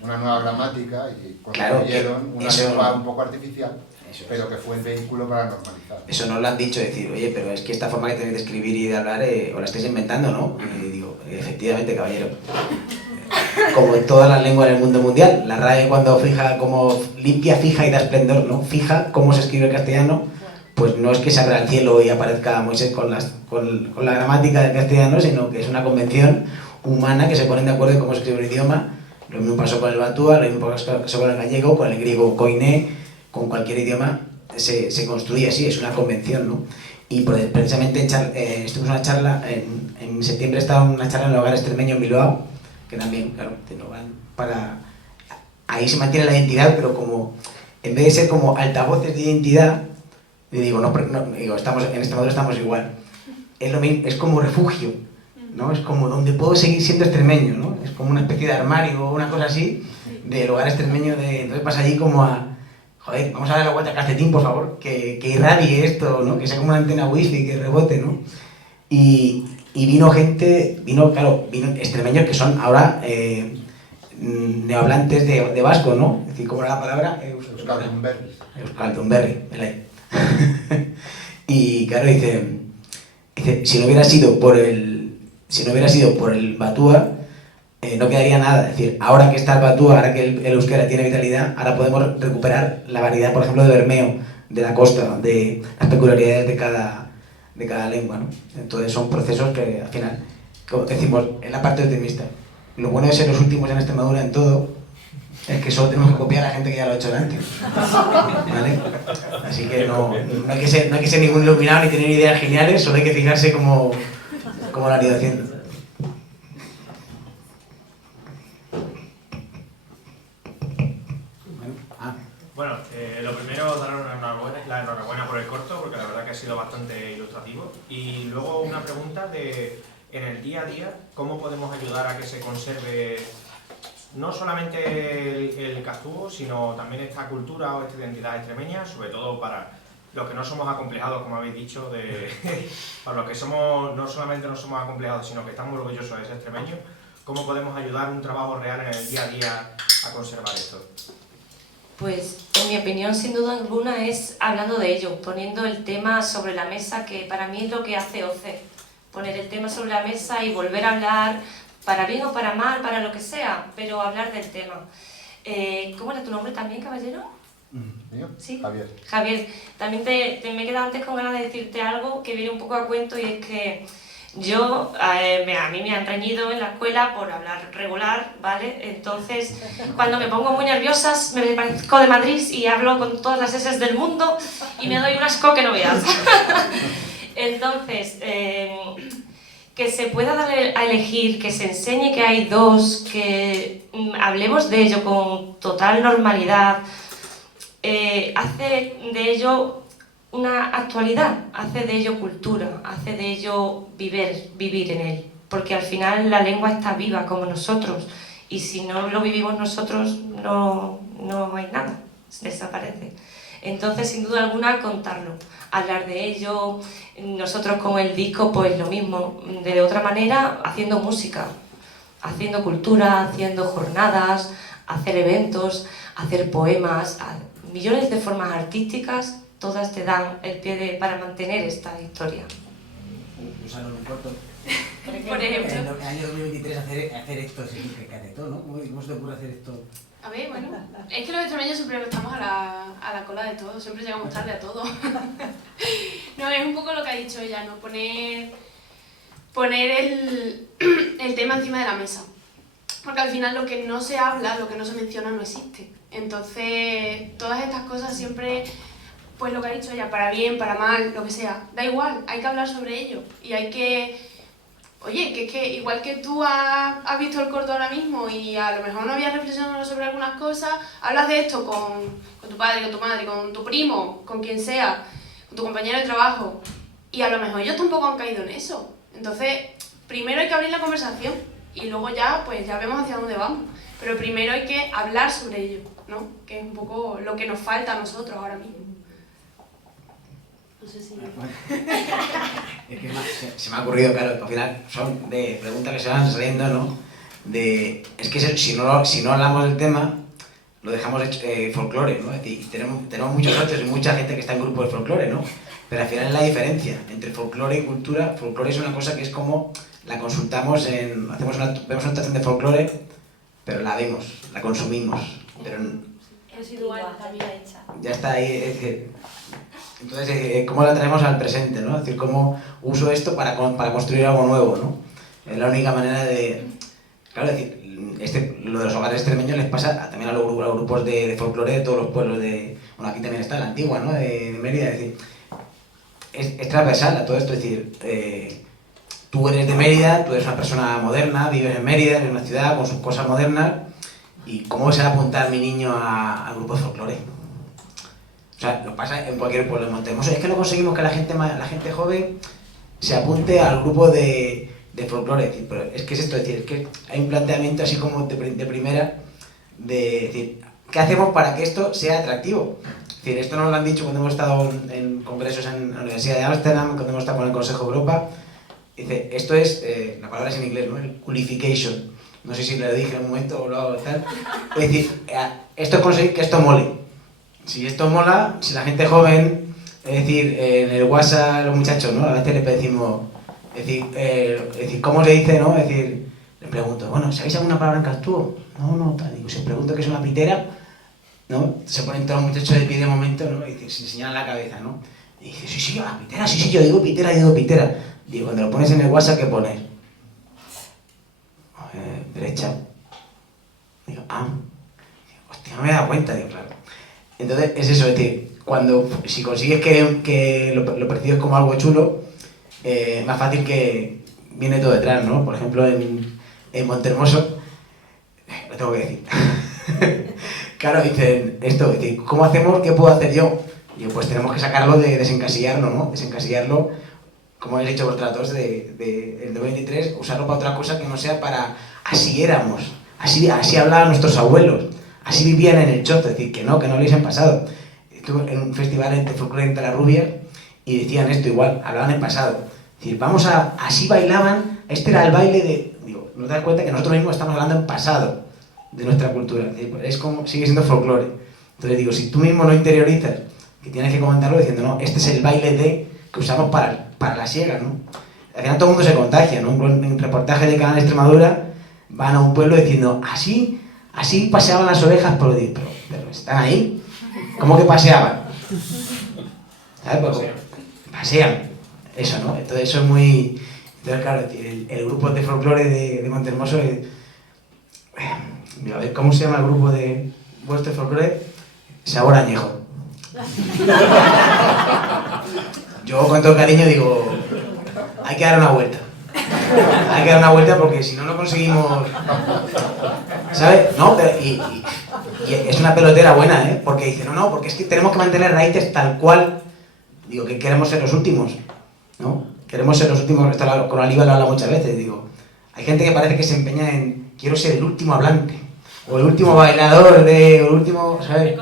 una nueva gramática y construyeron una lengua un poco artificial, pero que fue el vehículo para normalizar. Eso nos lo han dicho, decir, oye, pero es que esta forma que tenéis de escribir y de hablar, o la estáis inventando, ¿no? Y digo, efectivamente, caballero. Como en todas las lenguas del mundo mundial, la RAE cuando fija como limpia, fija y da esplendor, ¿no? Fija cómo se escribe el castellano, pues no es que se abra el cielo y aparezca Moisés con la gramática del castellano, sino que es una convención humana que se ponen de acuerdo en cómo se escribe un idioma. Lo mismo pasó con el batúa, lo mismo pasó con el gallego, con el griego koiné, con cualquier idioma se construye así, es una convención, ¿no? Y precisamente estuvimos una charla, en septiembre estaba una charla en el Hogar Extremeño en Bilbao, que también, claro, ahí se mantiene la identidad, pero como en vez de ser como altavoces de identidad, y digo, digo, en Extremadura estamos igual, es lo mismo, es como refugio, ¿no? Es como donde puedo seguir siendo extremeño, ¿no? Es como una especie de armario o una cosa así del Hogar Extremeño, entonces pasa allí como a, joder, vamos a dar la vuelta al calcetín, por favor, que irradie esto, ¿no? Que sea como una antena wifi, que rebote, ¿no? Y vino extremeños que son ahora neohablantes de vasco, ¿no? Es decir, ¿cómo era la palabra? Euskaldunberri, y claro, dice, si no hubiera sido por el batúa, no quedaría nada. Es decir, ahora que está el batúa, ahora que el euskera tiene vitalidad, ahora podemos recuperar la variedad, por ejemplo, de Bermeo, de la costa, de las peculiaridades de cada lengua, ¿no? Entonces son procesos que al final, como decimos, es la parte optimista. Lo bueno de ser los últimos en Extremadura en todo es que solo tenemos que copiar a la gente que ya lo ha hecho antes, ¿vale? Así que no hay que ser ningún iluminado ni tener ideas geniales, solo hay que fijarse cómo lo han ido haciendo. Bueno, lo primero, daros la enhorabuena por el corto, porque la verdad que ha sido bastante ilustrativo. Y luego una pregunta en el día a día, ¿cómo podemos ayudar a que se conserve no solamente el Castúo, sino también esta cultura o esta identidad extremeña, sobre todo para los que no somos acomplejados, como habéis dicho, para los que no solamente no somos acomplejados, sino que estamos orgullosos de ser extremeños? ¿Cómo podemos ayudar un trabajo real en el día a día a conservar esto? Pues, en mi opinión, sin duda alguna, es hablando de ello, poniendo el tema sobre la mesa, que para mí es lo que hace OCE. Poner el tema sobre la mesa y volver a hablar, para bien o para mal, para lo que sea, pero hablar del tema. ¿Cómo era tu nombre también, caballero? ¿Mío? ¿Sí? Javier. Javier, también me he quedado antes con ganas de decirte algo que viene un poco a cuento, y es que a mí me han reñido en la escuela por hablar regular, ¿vale? Entonces, cuando me pongo muy nerviosa, me parezco de Madrid y hablo con todas las S del mundo y me doy un asco que no veas. Entonces, que se pueda dar a elegir, que se enseñe que hay dos, que hablemos de ello con total normalidad, hace de ello una actualidad, hace de ello cultura, hace de ello vivir en él, porque al final la lengua está viva como nosotros, y si no lo vivimos nosotros no hay nada, desaparece. Entonces, sin duda alguna, contarlo, hablar de ello. Nosotros con el disco pues lo mismo, de otra manera, haciendo música, haciendo cultura, haciendo jornadas, hacer eventos, hacer poemas, millones de formas artísticas. Todas te dan el pie para mantener esta historia. Usarlo en un corto. Por ejemplo. En el año 2023 hacer esto, que hace todo, ¿no? ¿Cómo se te ocurre hacer esto? A ver, bueno, es que los extremeños siempre estamos a la cola de todo, siempre llegamos tarde a todo. No, es un poco lo que ha dicho ella, ¿no? Poner el tema encima de la mesa. Porque al final lo que no se habla, lo que no se menciona no existe. Entonces, todas estas cosas siempre, pues lo que ha dicho ella, para bien, para mal, lo que sea, da igual, hay que hablar sobre ello. Y hay que, oye, que es que igual que tú has visto el corto ahora mismo y a lo mejor no habías reflexionado sobre algunas cosas, hablas de esto con tu padre, con tu madre, con tu primo, con quien sea, con tu compañero de trabajo, y a lo mejor ellos tampoco han caído en eso. Entonces, primero hay que abrir la conversación y luego ya, pues ya vemos hacia dónde vamos. Pero primero hay que hablar sobre ello, ¿no? Que es un poco lo que nos falta a nosotros ahora mismo. No sé si... Es que se me ha ocurrido, claro, al final son de preguntas que se van saliendo, ¿no? Es que si no hablamos del tema, lo dejamos folclore, ¿no? Es decir, tenemos muchos socios y mucha gente que está en grupos de folclore, ¿no? Pero al final es la diferencia entre folclore y cultura. Folclore es una cosa que es como la consultamos vemos una actuación de folclore, pero la vemos, la consumimos, pero Residual, también hecha. ya está ahí, es decir, entonces cómo la traemos al presente, ¿no? Es decir, cómo uso esto para construir algo nuevo, ¿no? Es la única manera de... Claro, es decir, lo de los hogares extremeños les pasa también a los grupos de folclore de todos los pueblos de... Bueno, aquí también está la antigua, ¿no? De Mérida, es decir, es transversal a todo esto, es decir, tú eres de Mérida, tú eres una persona moderna, vives en Mérida, eres una ciudad con sus cosas modernas, ¿y cómo se va a apuntar mi niño al grupo de folclore? O sea, lo pasa en cualquier pueblo de Montehermoso. Es que no conseguimos que la gente joven se apunte al grupo de folclore. Es decir, pero es que es esto, es decir, es que hay un planteamiento así como de primera, de decir, ¿qué hacemos para que esto sea atractivo? Es decir, esto nos lo han dicho cuando hemos estado en congresos en la Universidad de Ámsterdam, cuando hemos estado con el Consejo de Europa. Dice, esto es, la palabra es en inglés, ¿no? El coolification. No sé si lo dije en un momento o lo tal. Es decir, esto es conseguir que esto mole. Si esto mola, si la gente joven, es decir, en el WhatsApp los muchachos, ¿no? A veces le decimos, es decir, ¿cómo se dice, no? Es decir, le pregunto, bueno, ¿sabéis alguna palabra en castúo? No, tal. Digo, si os pregunto qué es una pitera, ¿no? Se ponen todos los muchachos de pie de momento, ¿no? Y se señalan la cabeza, ¿no? Y dice, sí, la pitera, sí, yo digo pitera. Digo, cuando lo pones en el WhatsApp, ¿qué pones? Derecha. Digo, hostia, no me he dado cuenta, digo, claro. Entonces, es eso, es decir, si consigues que lo percibes como algo chulo, más fácil que viene todo detrás, ¿no? Por ejemplo, en Montehermoso, lo tengo que decir. Claro, dicen esto, es decir, ¿cómo hacemos? ¿Qué puedo hacer yo? Digo, pues tenemos que sacarlo de desencasillarlo, ¿no? Desencasillarlo, como habéis dicho vosotros dos, del 23, usarlo para otra cosa que no sea para... Así éramos, así hablaban nuestros abuelos, así vivían en el choto, es decir, que no les han pasado. Estuve en un festival de folclore en Talarrubia y decían esto igual, hablaban en pasado. Es decir, así bailaban, este era el baile de... Digo, ¿no te das cuenta que nosotros mismos estamos hablando en pasado de nuestra cultura? Es como, sigue siendo folclore. Entonces digo, si tú mismo no interiorizas, que tienes que comentarlo diciendo, no, este es el baile que usamos para la siega, ¿no? Al final todo el mundo se contagia, ¿no? En reportajes de Canal Extremadura van a un pueblo diciendo, así paseaban las ovejas, pero están ahí. ¿Cómo que paseaban? ¿Sabes? Pues, pasean. Eso, ¿no? Entonces eso es muy... Entonces, claro, el grupo de folclore de Montehermoso es... A ver, ¿cómo se llama el grupo de vuestro folclore? Sabor añejo. Yo con todo cariño digo, hay que dar una vuelta. Hay que dar una vuelta porque si no, no conseguimos... ¿Sabes? No, pero, y es una pelotera buena, ¿eh? Porque dice, no, porque es que tenemos que mantener raíces tal cual. Digo, que queremos ser los últimos, ¿no? Queremos ser los últimos, con Oliva lo habla muchas veces, digo. Hay gente que parece que se empeña en, quiero ser el último hablante, o el último bailador, o el último, ¿sabes?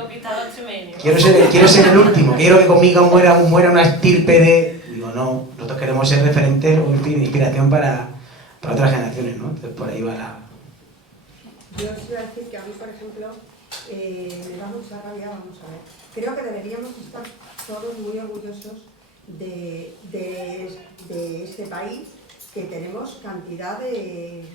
Quiero ser el último, quiero que conmigo muera una estirpe de... Digo, no, nosotros queremos ser referentes o inspiración para otras generaciones, ¿no? Entonces por ahí va la... Yo os iba a decir que a mí, por ejemplo, me da mucha rabia, vamos a ver. Creo que deberíamos estar todos muy orgullosos de este país, que tenemos cantidad de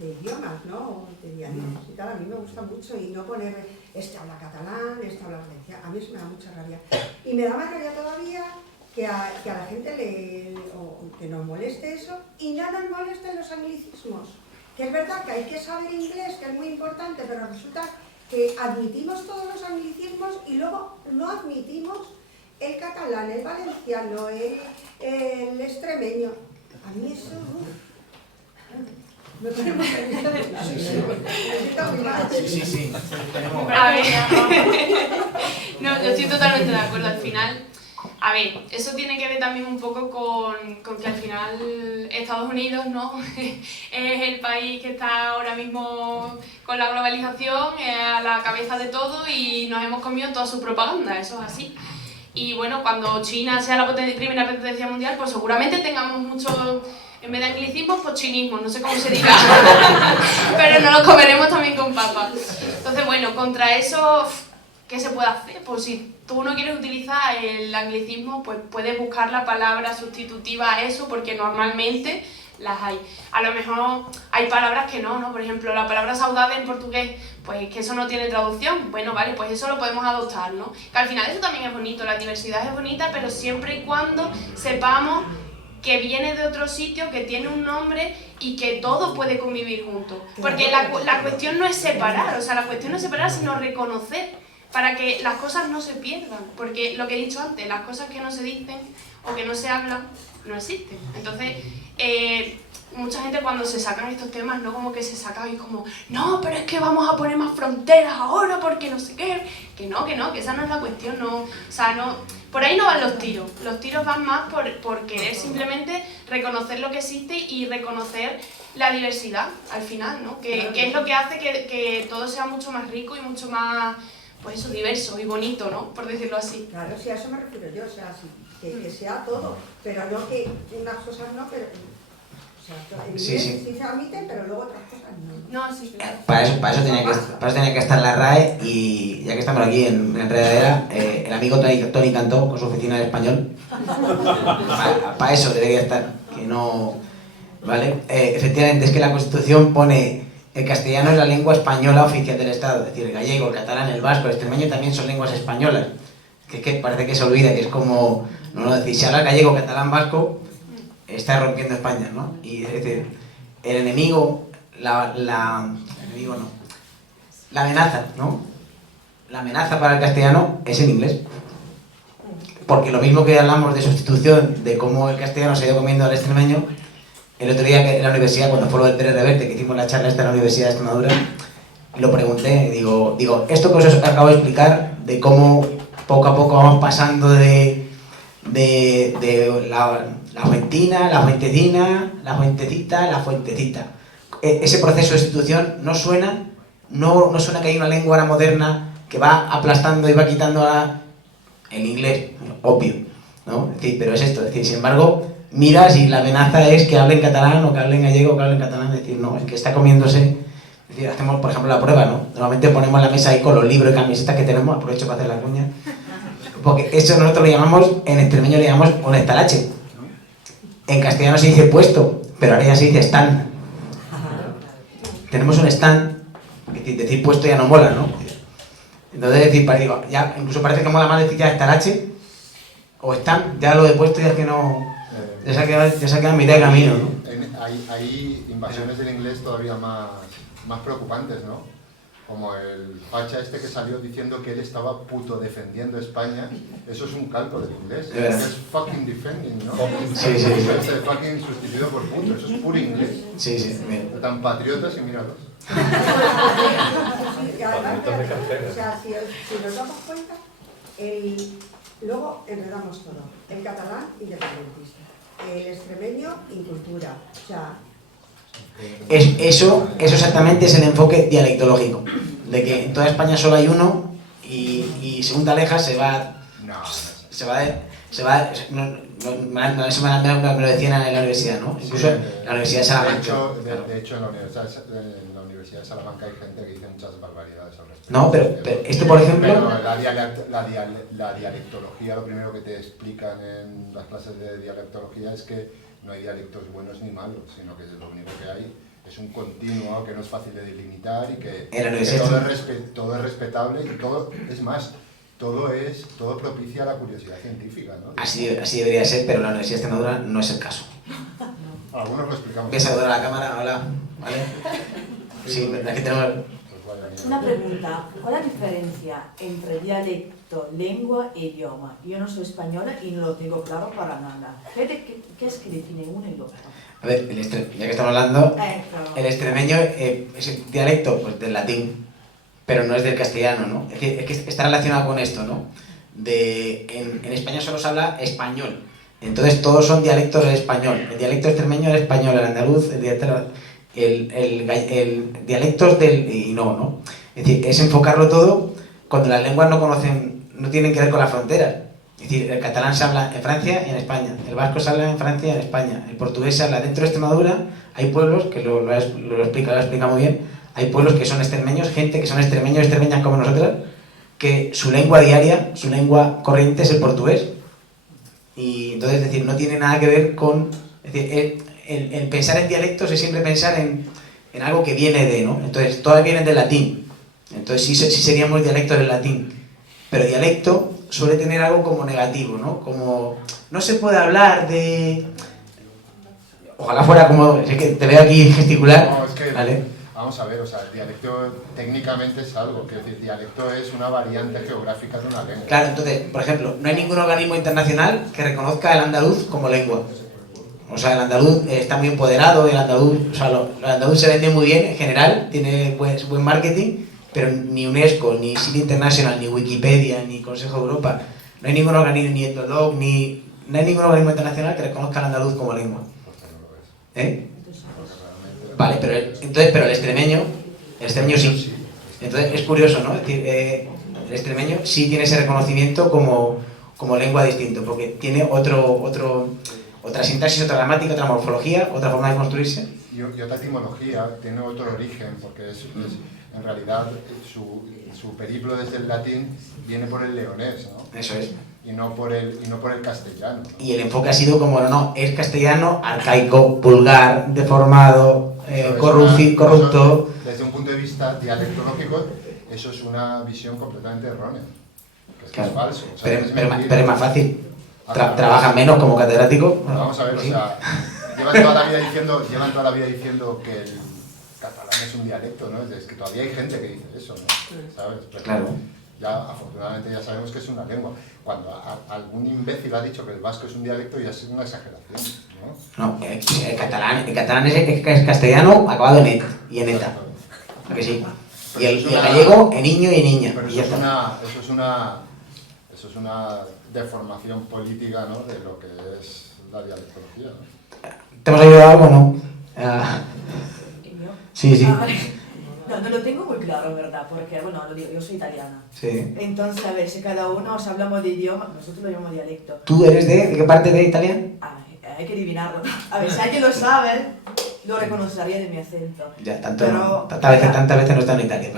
idiomas, ¿no? De dialectos y tal. A mí me gusta mucho, y no poner este habla catalán, este habla valenciano. A mí eso me da mucha rabia. Y me da más rabia todavía que a la gente que nos moleste eso y no nos molesten los anglicismos. Que es verdad que hay que saber inglés, que es muy importante, pero resulta que admitimos todos los anglicismos y luego no admitimos el catalán, el valenciano, el extremeño. A mí eso... me pone muy nerviosa. Sí. A ver, no, yo estoy totalmente de acuerdo. Al final, a ver, eso tiene que ver también un poco con que al final Estados Unidos, ¿no? Es el país que está ahora mismo con la globalización a la cabeza de todo y nos hemos comido toda su propaganda, eso es así. Y bueno, cuando China sea la primera potencia mundial, pues seguramente tengamos mucho, en vez de anglicismos, pues chinismos, no sé cómo se dirá, pero no los comeremos también con papas. Entonces, bueno, contra eso, ¿qué se puede hacer? Pues si tú no quieres utilizar el anglicismo, pues puedes buscar la palabra sustitutiva a eso, porque normalmente las hay. A lo mejor hay palabras que no, ¿no? Por ejemplo, la palabra saudade en portugués, pues que eso no tiene traducción. Bueno, vale, pues eso lo podemos adoptar, ¿no? Que al final eso también es bonito, la diversidad es bonita, pero siempre y cuando sepamos que viene de otro sitio, que tiene un nombre y que todo puede convivir juntos. Porque la cuestión no es separar, o sea, la cuestión no es separar, sino reconocer, para que las cosas no se pierdan. Porque lo que he dicho antes, las cosas que no se dicen o que no se hablan, no existen. Entonces, mucha gente cuando se sacan estos temas, ¿no? Como que se saca y como, no, pero es que vamos a poner más fronteras ahora porque no sé qué. Que no, que esa no es la cuestión, no. O sea, no, por ahí no van los tiros. Los tiros van más por querer simplemente reconocer lo que existe y reconocer la diversidad al final, ¿no? Que es lo que hace que todo sea mucho más rico y mucho más, pues eso, diverso y bonito, ¿no? Por decirlo así. Claro, sí, a eso me refiero yo, o sea, sí, que sea todo, pero no que unas cosas no, pero... O sea, el inglés sí se admiten, pero luego otras cosas no. No, sí, claro. Para eso tenía que estar la RAE y ya que estamos aquí en Enredadera, el amigo Tony Cantó con su oficina de español, para eso debería estar, que no... ¿Vale? Efectivamente, es que la Constitución pone el castellano es la lengua española oficial del Estado, es decir, el gallego, el catalán, el vasco, el extremeño también son lenguas españolas, que parece que se olvida, que es como, no, decir, si hablas gallego, catalán, vasco, está rompiendo España, ¿no? Y es decir, el enemigo, la amenaza, ¿no? La amenaza para el castellano es el inglés. Porque lo mismo que hablamos de sustitución, de cómo el castellano se ha ido comiendo al extremeño, el otro día en la universidad, cuando fue lo del Pérez Reverte, que hicimos la charla esta en la Universidad de Extremadura, lo pregunté, digo, esto que os acabo de explicar, de cómo poco a poco vamos pasando de la fuentina, la fuentecina, la fuentecita, la fuentecita. Ese proceso de sustitución no suena que hay una lengua ahora moderna que va aplastando y va quitando el inglés, obvio, ¿no? Es decir, pero es esto, es decir, sin embargo, mira si la amenaza es que hablen catalán o que hablen gallego o que hablen catalán, es decir, no, es que está comiéndose. Es decir, hacemos, por ejemplo, la prueba, ¿no? Normalmente ponemos la mesa ahí con los libros y camisetas que tenemos, aprovecho para hacer la cuña, porque eso nosotros lo llamamos, en extremeño le llamamos un estalache. En castellano se dice puesto, pero ahora ya se dice stand. Tenemos un stand, decir puesto ya no mola, ¿no? Entonces, decir, ya incluso parece que mola más decir ya estalache o stand, ya lo de puesto ya es que no... Ya se ha quedado en mitad de camino, ¿no? Hay invasiones del inglés todavía más preocupantes, ¿no? Como el facha este que salió diciendo que él estaba puto defendiendo España. Eso es un calco del inglés. Es fucking defending, ¿no? Sí. Es fucking sustituido por puto. Eso es puro inglés. Sí, bien. Tan patriotas y míralos. Y además, o sea, si nos damos cuenta, luego enredamos todo. El catalán, independentista. El extremeño, incultura. O sea... Eso exactamente es el enfoque dialectológico, de que en toda España solo hay uno y según te alejas se va eso me lo decían en la universidad, ¿no? Incluso en la Universidad de Salamanca. De hecho en la Universidad de Salamanca hay gente que dice muchas barbaridades sobre esto. No, pero esto por ejemplo... Pero la dialectología, lo primero que te explican en las clases de dialectología es que no hay dialectos buenos ni malos, sino que lo único que hay es un continuo que no es fácil de delimitar y que todo es respetable y todo, es más, todo propicia la curiosidad científica, ¿no? Así debería ser, pero en la Universidad de Extremadura no es el caso. Algunos lo explicamos. Que saludar a la cámara, hola, ¿vale? Sí, verdad que tenemos... Pues vaya. Una pregunta, ¿cuál es la diferencia entre dialecto, lengua e idioma? Yo no soy española y no lo tengo claro para nada. ¿Qué es que define uno y el otro? A ver, ya que estamos hablando, Claro. el extremeño es el dialecto pues, del latín, pero no es del castellano, ¿no? Es que está relacionado con esto, ¿no? En España solo se habla español, entonces todos son dialectos del español. El dialecto extremeño es español, el andaluz, el dialectos del... y no. Es decir, es enfocarlo todo cuando las lenguas no tienen que ver con las fronteras. Es decir, el catalán se habla en Francia y en España, el vasco se habla en Francia y en España, el portugués se habla dentro de Extremadura, hay pueblos, que lo explica muy bien, hay pueblos que son extremeños, gente que son extremeños, extremeñas como nosotras, que su lengua diaria, su lengua corriente es el portugués. Y entonces, es decir, no tiene nada que ver con... Es decir, el pensar en dialectos es siempre pensar en algo que viene de, ¿no? Entonces, todas vienen del latín. Entonces sí seríamos dialectos del latín. Pero dialecto suele tener algo como negativo, ¿no? Como... No se puede hablar de... Ojalá fuera como... Sé que te veo aquí gesticular. No, es que... ¿Vale? Vamos a ver, o sea, el dialecto técnicamente es algo, que decir, dialecto es una variante geográfica de una lengua. Claro, entonces, por ejemplo, no hay ningún organismo internacional que reconozca el andaluz como lengua. O sea, el andaluz está muy empoderado, el andaluz se vende muy bien en general, tiene buen marketing, pero ni UNESCO, ni City International, ni Wikipedia, ni Consejo de Europa, no hay ningún organismo, ni Etnolog, no hay ningún organismo internacional que reconozca el andaluz como lengua. ¿Eh? Vale, pero el extremeño sí. Entonces es curioso, ¿no? Es decir, el extremeño sí tiene ese reconocimiento como lengua distinto, porque tiene otra sintaxis, otra gramática, otra morfología, otra forma de construirse. Y otra etimología, tiene otro origen, porque en realidad su periplo desde el latín viene por el leonés, ¿no? Eso es. Y no por el castellano, ¿no? Y el enfoque ha sido como, no, es castellano, arcaico, vulgar, deformado, corrupto. Desde un punto de vista dialectológico, eso es una visión completamente errónea. Que Claro. es falso. O sea, Pero es más fácil. Trabaja menos como catedrático. Vamos a ver, sí. o sea, llevan toda la vida diciendo que el catalán es un dialecto, ¿no? Es que todavía hay gente que dice eso, ¿no? ¿Sabes? Pero Claro. ya, afortunadamente, ya sabemos que es una lengua. Cuando algún imbécil ha dicho que el vasco es un dialecto, ya es una exageración, ¿no? No, el catalán es castellano acabado en et y en eta. ¿A que sí? Y el gallego en niño y niña. Pero y eso es una deformación política, ¿no? De lo que es la dialectología, ¿no? ¿Te hemos ayudado algo o no? Sí. No lo tengo muy claro, ¿verdad? Porque, bueno, lo digo, yo soy italiana. Sí. Entonces, a ver, si cada uno os hablamos de idioma, nosotros lo llamamos dialecto. ¿Tú eres de qué parte de Italia? Hay que adivinarlo. A ver, si alguien lo sabe, lo reconocería de mi acento. Ya, Pero tantas veces no está en Italia.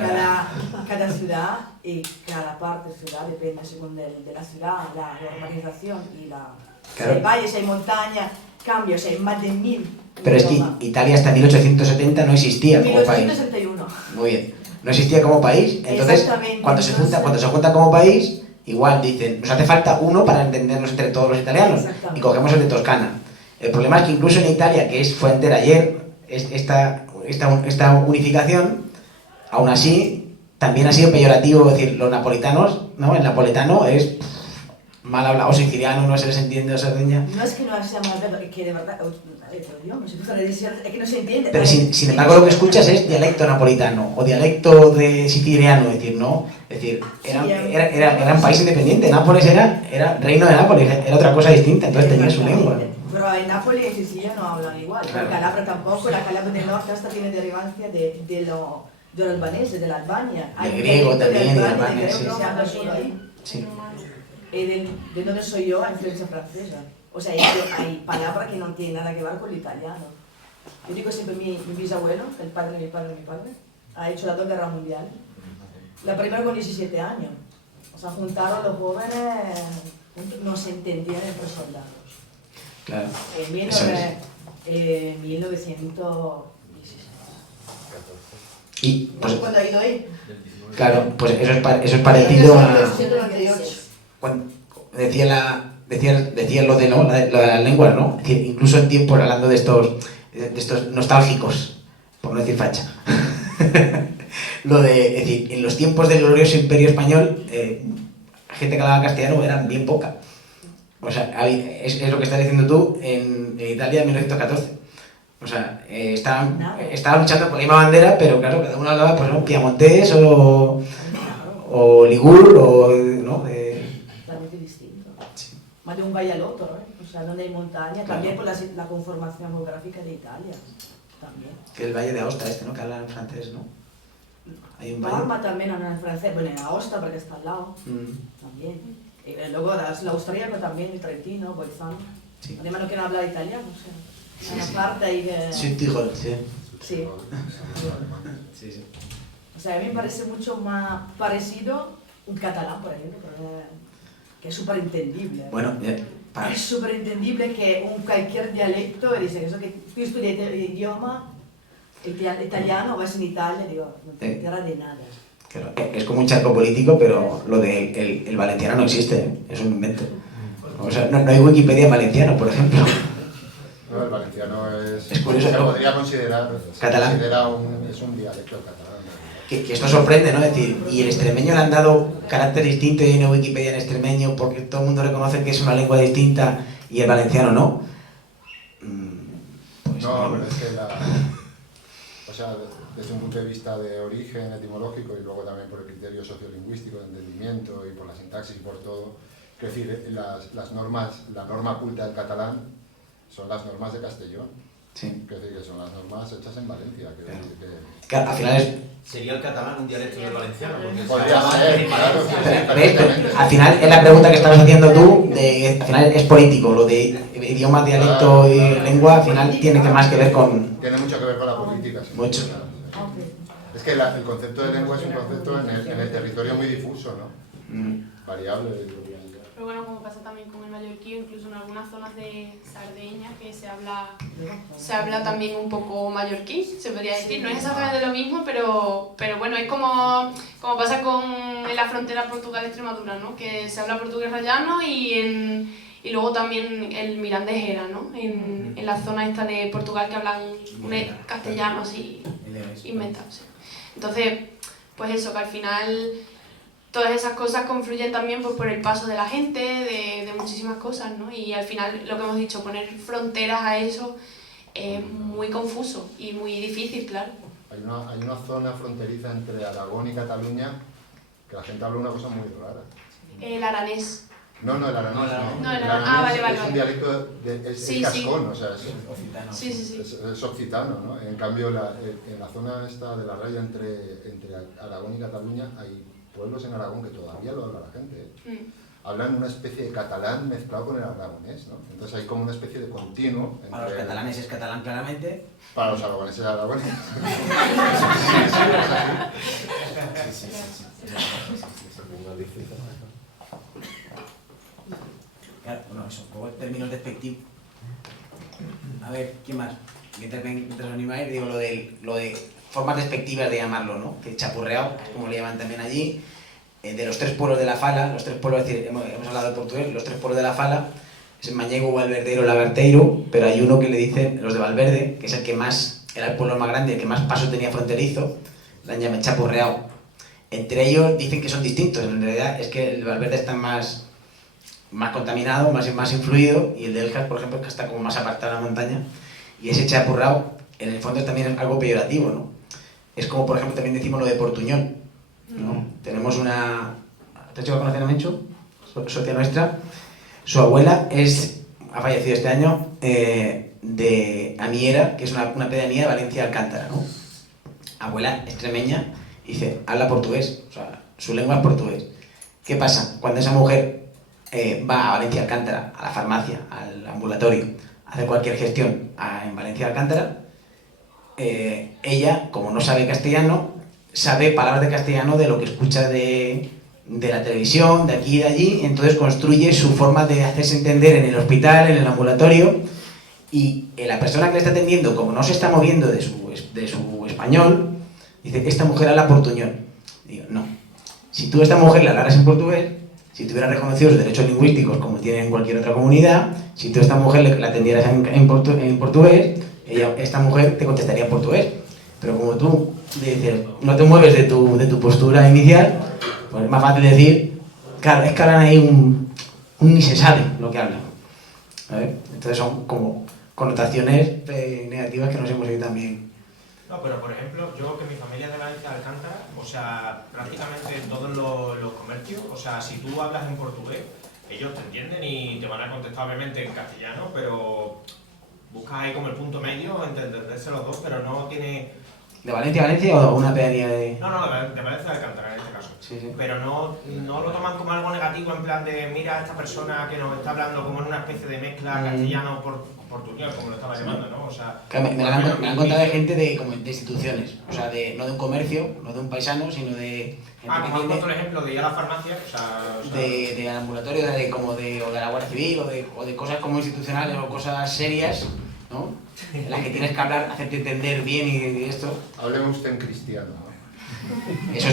Cada ciudad y cada parte de ciudad depende según de la ciudad, la urbanización y la... Claro. Si hay valles, hay montañas, cambios, hay más de 1000. Pero es que Italia hasta 1870 no existía como país. 1861. Muy bien. No existía como país. Entonces, cuando se junta como país, igual dicen, nos hace falta uno para entendernos entre todos los italianos. Y cogemos el de Toscana. El problema es que incluso en Italia, que fue entera ayer, esta unificación, aún así, también ha sido peyorativo. Es decir, los napolitanos, ¿no? El napolitano es mal hablado, siciliano, no se les entiende o Cerdeña. No es que no sea mal hablado, es que de verdad, es que no se entiende. Pero sin embargo lo que escuchas es dialecto napolitano o dialecto de siciliano, es decir, ¿no? Es decir, era un país independiente, Nápoles era reino de Nápoles, era otra cosa distinta, entonces tenía su lengua. Pero en Nápoles y en Sicilia no hablan igual, Claro. Calabria tampoco, la Calabria del Norte hasta tiene derivancia de los albaneses, de la Albania. De griego también, de Albania, Albania, de sí. griego que se habla solo ahí. Sí. De donde soy yo, hay influencia francesa. O sea, hay palabras que no tienen nada que ver con el italiano. Yo digo siempre, mi bisabuelo, el padre de mi padre, ha hecho la Segunda Guerra Mundial. La primera con 17 años. O sea, juntaron los jóvenes, no se entendían entre soldados. Claro. En 1916. Y pues, ¿Cuándo ha ido ahí? claro, pues eso es parecido a... 1998. Cuando decía lo de las lenguas, ¿no? Es decir, incluso en tiempos, hablando de estos nostálgicos, por no decir facha, lo de, es decir, en los tiempos del glorioso Imperio Español, gente que hablaba castellano eran bien poca. O sea, es lo que estás diciendo tú en Italia en 1914. O sea, estaban luchando por la misma bandera, pero claro, cada uno hablaba, pues, ¿no? Piamontés o Ligur o, ¿no? Totalmente distinto. Sí. Más de un valle al otro, ¿eh? O sea, donde hay montaña, claro. También por la conformación geográfica de Italia. También. Que el Valle de Aosta ¿no? Que habla en francés, ¿no? Hay un Parma valle. también habla en francés, bueno, en Aosta porque está al lado, también. Y luego el austríaco también, el trentino, Bolzano. Sí. Además no quieren hablar italiano, o sea, una parte ahí que... Südtirol, sí. Sí. Sí. O sea, a mí me parece mucho más parecido un catalán, por ejemplo, que es súper entendible. Bueno, es súper entendible que cualquier dialecto, y dice eso que tú estudias el idioma italiano, vas en Italia, digo, no te enteras de nada. Claro, es como un charco político, pero lo de el valenciano no existe, es un invento. O sea, no hay Wikipedia en valenciano, por ejemplo. No, el valenciano es curioso, se podría considerar catalán. Es un dialecto catalán. Que esto sorprende, ¿no? Es decir, y el extremeño le han dado carácter distinto y hay una Wikipedia en extremeño porque todo el mundo reconoce que es una lengua distinta y el valenciano no. Pues no, pero es que o sea, desde un punto de vista de origen etimológico y luego también por el criterio sociolingüístico de entendimiento y por la sintaxis y por todo, es decir, la norma culta del catalán son las normas de Castellón. Sí. Es decir, que son las normas hechas en Valencia. Claro, al final ¿Sería el catalán un dialecto del valenciano? Podría ser, claro. Al final es la pregunta que estabas haciendo tú, al final es político, lo de idioma, dialecto y lengua, al final tiene más que ver con... Tiene mucho que ver con la política. Sí. Mucho. Es que el concepto de lengua es un concepto en el territorio muy difuso, ¿no? Variable. Pero bueno, como pasa también con el mallorquín, incluso en algunas zonas de Sardeña que se habla también un poco mallorquín, se podría decir. No es exactamente lo mismo, pero bueno, es como pasa en la frontera Portugal-Extremadura, ¿no? Que se habla portugués rayano y luego también el mirandés era, ¿no? En la zona esta de Portugal que hablan un castellano así inventado. ¿Sí? Entonces, pues eso, que al final todas esas cosas confluyen también pues, por el paso de la gente, de muchísimas cosas, ¿no? Y al final, lo que hemos dicho, poner fronteras a eso es muy confuso y muy difícil, claro. Hay una zona fronteriza entre Aragón y Cataluña que la gente habla una cosa muy rara. El aranés. No, el aranés no. El aranés es un dialecto, es cascón, o sea, es occitano. Sí. Es occitano, ¿no? En cambio, en la zona esta de la raya entre Aragón y Cataluña hay pueblos en Aragón que todavía lo habla la gente. Hablan una especie de catalán mezclado con el aragonés, ¿no? Entonces hay como una especie de continuo. Para los catalanes es catalán claramente. Para los aragoneses es aragonés. Claro, bueno, eso, un poco términos despectivos. A ver, ¿quién más? Mientras os animáis, digo lo de formas despectivas de llamarlo, ¿no? Que chapurreado, como le llaman también allí, de los tres pueblos de la Fala, los tres pueblos, es decir, hemos hablado de portugués, los tres pueblos de la Fala, es Mañego, Valverdeiro, Lagarteiro, pero hay uno que le dicen, los de Valverde, que es el que más, era el pueblo más grande, el que más paso tenía fronterizo, la han llamado chapurreado. Entre ellos dicen que son distintos, en realidad es que el Valverde está más contaminado, más influido, y el de Eljas, por ejemplo, es que está como más apartado de la montaña, y ese chapurrao, en el fondo también es algo peyorativo, ¿no? Es como, por ejemplo, también decimos lo de Portuñol, ¿no? Tenemos una... ¿Te has hecho conocer a Menchu? Socia nuestra. Su abuela ha fallecido este año, de Aniera, que es una pedanía de Valencia de Alcántara, ¿no? Abuela extremeña, dice, habla portugués, o sea, su lengua es portugués. ¿Qué pasa? Cuando esa mujer va a Valencia de Alcántara, a la farmacia, al ambulatorio, a hacer cualquier gestión en Valencia de Alcántara, ella, como no sabe castellano, sabe palabras de castellano de lo que escucha de la televisión, de aquí y de allí, entonces construye su forma de hacerse entender en el hospital, en el ambulatorio, y la persona que le está atendiendo, como no se está moviendo de su español, dice, esta mujer habla portuñol. Digo, no. Si tú a esta mujer la hablaras en portugués, si tuviera reconocido sus derechos lingüísticos como tiene en cualquier otra comunidad, si tú a esta mujer la atendieras en portugués, esta mujer te contestaría en portugués. Pero como tú dices, no te mueves de tu postura inicial, pues es más fácil decir, claro, es que hablan ahí un ni se sabe lo que hablan. ¿Vale? Entonces son como connotaciones negativas que nos hemos ido también. No, pero por ejemplo, yo que mi familia es de Valencia de Alcántara, o sea, prácticamente en todos los comercios, o sea, si tú hablas en portugués, ellos te entienden y te van a contestar obviamente en castellano, pero buscas ahí como el punto medio, entenderse los dos, pero no tiene... ¿De Valencia a Valencia o una pedanía de...? No, de Valencia de Alcántara en este caso. Sí, sí. Pero no lo toman como algo negativo en plan de mira a esta persona que nos está hablando como en una especie de mezcla castellano-portugués, como lo estaba llamando, ¿no? O sea, claro, me han contado de gente de instituciones, o sea, no de un comercio, no de un paisano, sino de... como has puesto el ejemplo de ir a la farmacia, o sea de ambulatorio, o de la Guardia Civil, o de cosas como institucionales o cosas serias, ¿no? En las que tienes que hablar, hacerte entender bien y esto. Hábleme usted en cristiano. Eso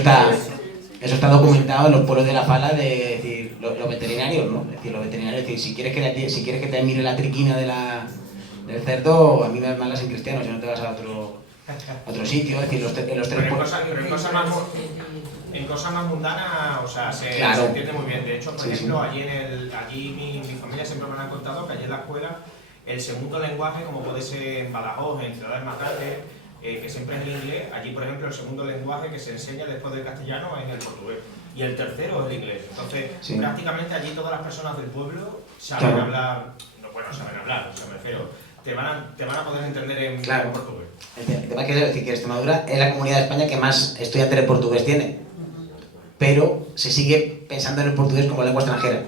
está documentado en los pueblos de la fala de decir, los veterinarios, ¿no? Es decir, los veterinarios, es decir, si quieres que te mire la triquina del cerdo, a mí me mandas en cristiano, si no te vas a otro sitio, es decir, en los tres pueblos. En cosas más mundanas, o sea, se entiende muy bien. De hecho, por ejemplo, allí mi familia siempre me han contado que allí en la escuela el segundo lenguaje, como puede ser en Badajoz, en ciudades más grandes, que siempre es el inglés, allí por ejemplo el segundo lenguaje que se enseña después del castellano es el portugués y el tercero es el inglés. Entonces, prácticamente allí todas las personas del pueblo saben hablar, saben hablar, o sea, me refiero, te van a poder entender en portugués. El tema es que decir que Extremadura es la comunidad de España que más estudiantes de portugués tiene, pero se sigue pensando en el portugués como lengua extranjera,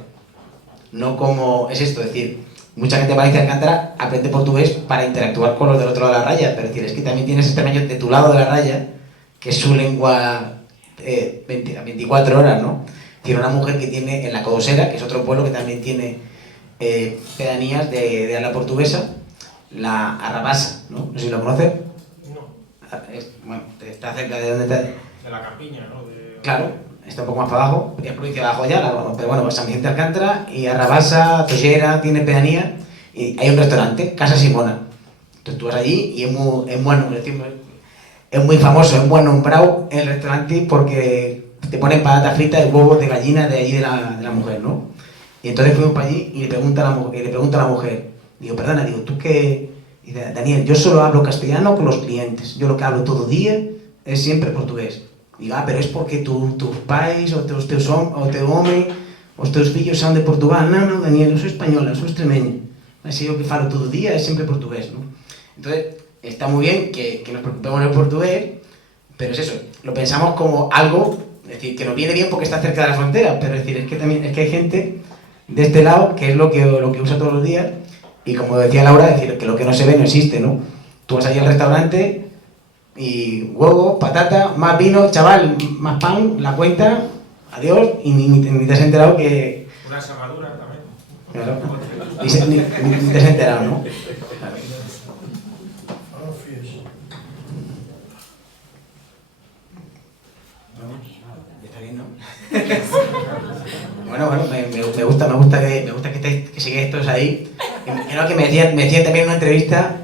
no como es esto, es decir, mucha gente de Valencia de Alcántara aprende portugués para interactuar con los del otro lado de la raya, pero es que también tienes extremeño de tu lado de la raya, que es su lengua 24 horas, ¿no? Tiene una mujer que tiene en la Codosera, que es otro pueblo que también tiene pedanías de habla portuguesa, la Arrabasa, ¿no? No sé si lo conoces. No. Bueno, está cerca de donde está. De la campiña, ¿no? Claro, está un poco más para abajo, es provincia de Abajo pero bueno, San Vicente de Alcántara y Arrabasa, Tollera, tiene pedanía y hay un restaurante, Casa Simona. Entonces tú vas allí y es muy famoso, es muy nombrado el restaurante porque te ponen patatas fritas y huevos de gallina de allí de la mujer, ¿no? Y entonces fuimos para allí y le pregunta a la mujer, digo, perdona, ¿tú qué? Y dice, Daniel, yo solo hablo castellano con los clientes, yo lo que hablo todo día es siempre portugués. Digo, pero es porque tus pais o teus homes, os teus fillos son de Portugal. No, Daniel, eu sou española, sou extremeña. Así yo que falo todo día es siempre portugués, ¿no? Entonces, está muy bien que nos preocupemos del portugués, pero es eso, lo pensamos como algo, es decir, que nos viene bien porque está cerca de la frontera, pero es decir, es que hay gente de este lado que es lo que usa todos los días, y como decía Laura, es decir, que lo que no se ve no existe, ¿no? Tú vas allí al restaurante y huevo, patata, más vino, chaval, más pan, la cuenta, adiós, y ni te has enterado que... Una ensamadura también. Claro, ni te has enterado, ¿no? Claro. Está bien, ¿no? Bueno, me gusta que sigáis todos ahí. Y lo que me decían también en una entrevista,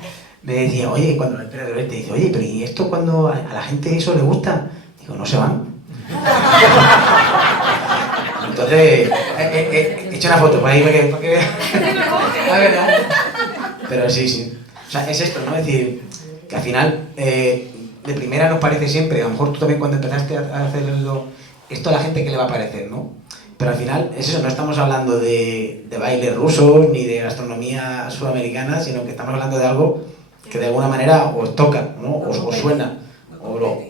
me decía, oye, cuando el emperador te dice, oye, pero ¿y esto cuando a la gente eso le gusta? Digo, no se van. Entonces, he hecho una foto para que vean. La verdad. Pero sí. O sea, es esto, ¿no? Es decir, que al final, de primera nos parece siempre, a lo mejor tú también cuando empezaste a hacerlo, esto a la gente que le va a parecer, ¿no? Pero al final, es eso, no estamos hablando de bailes rusos ni de gastronomía sudamericana, sino que estamos hablando de algo que de alguna manera os toca, ¿no? Os suena. O lo,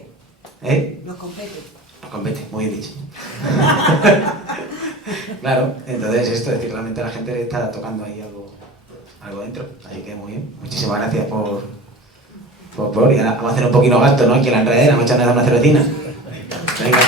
Nos compete. Nos compete, muy bien dicho. Claro, entonces esto, es decir, realmente a la gente le está tocando ahí algo dentro. Así que muy bien. Muchísimas gracias por y ahora vamos a hacer un poquito gasto, ¿no? Aquí en la enredadera, vamos a echarle a una cervecina. Venga.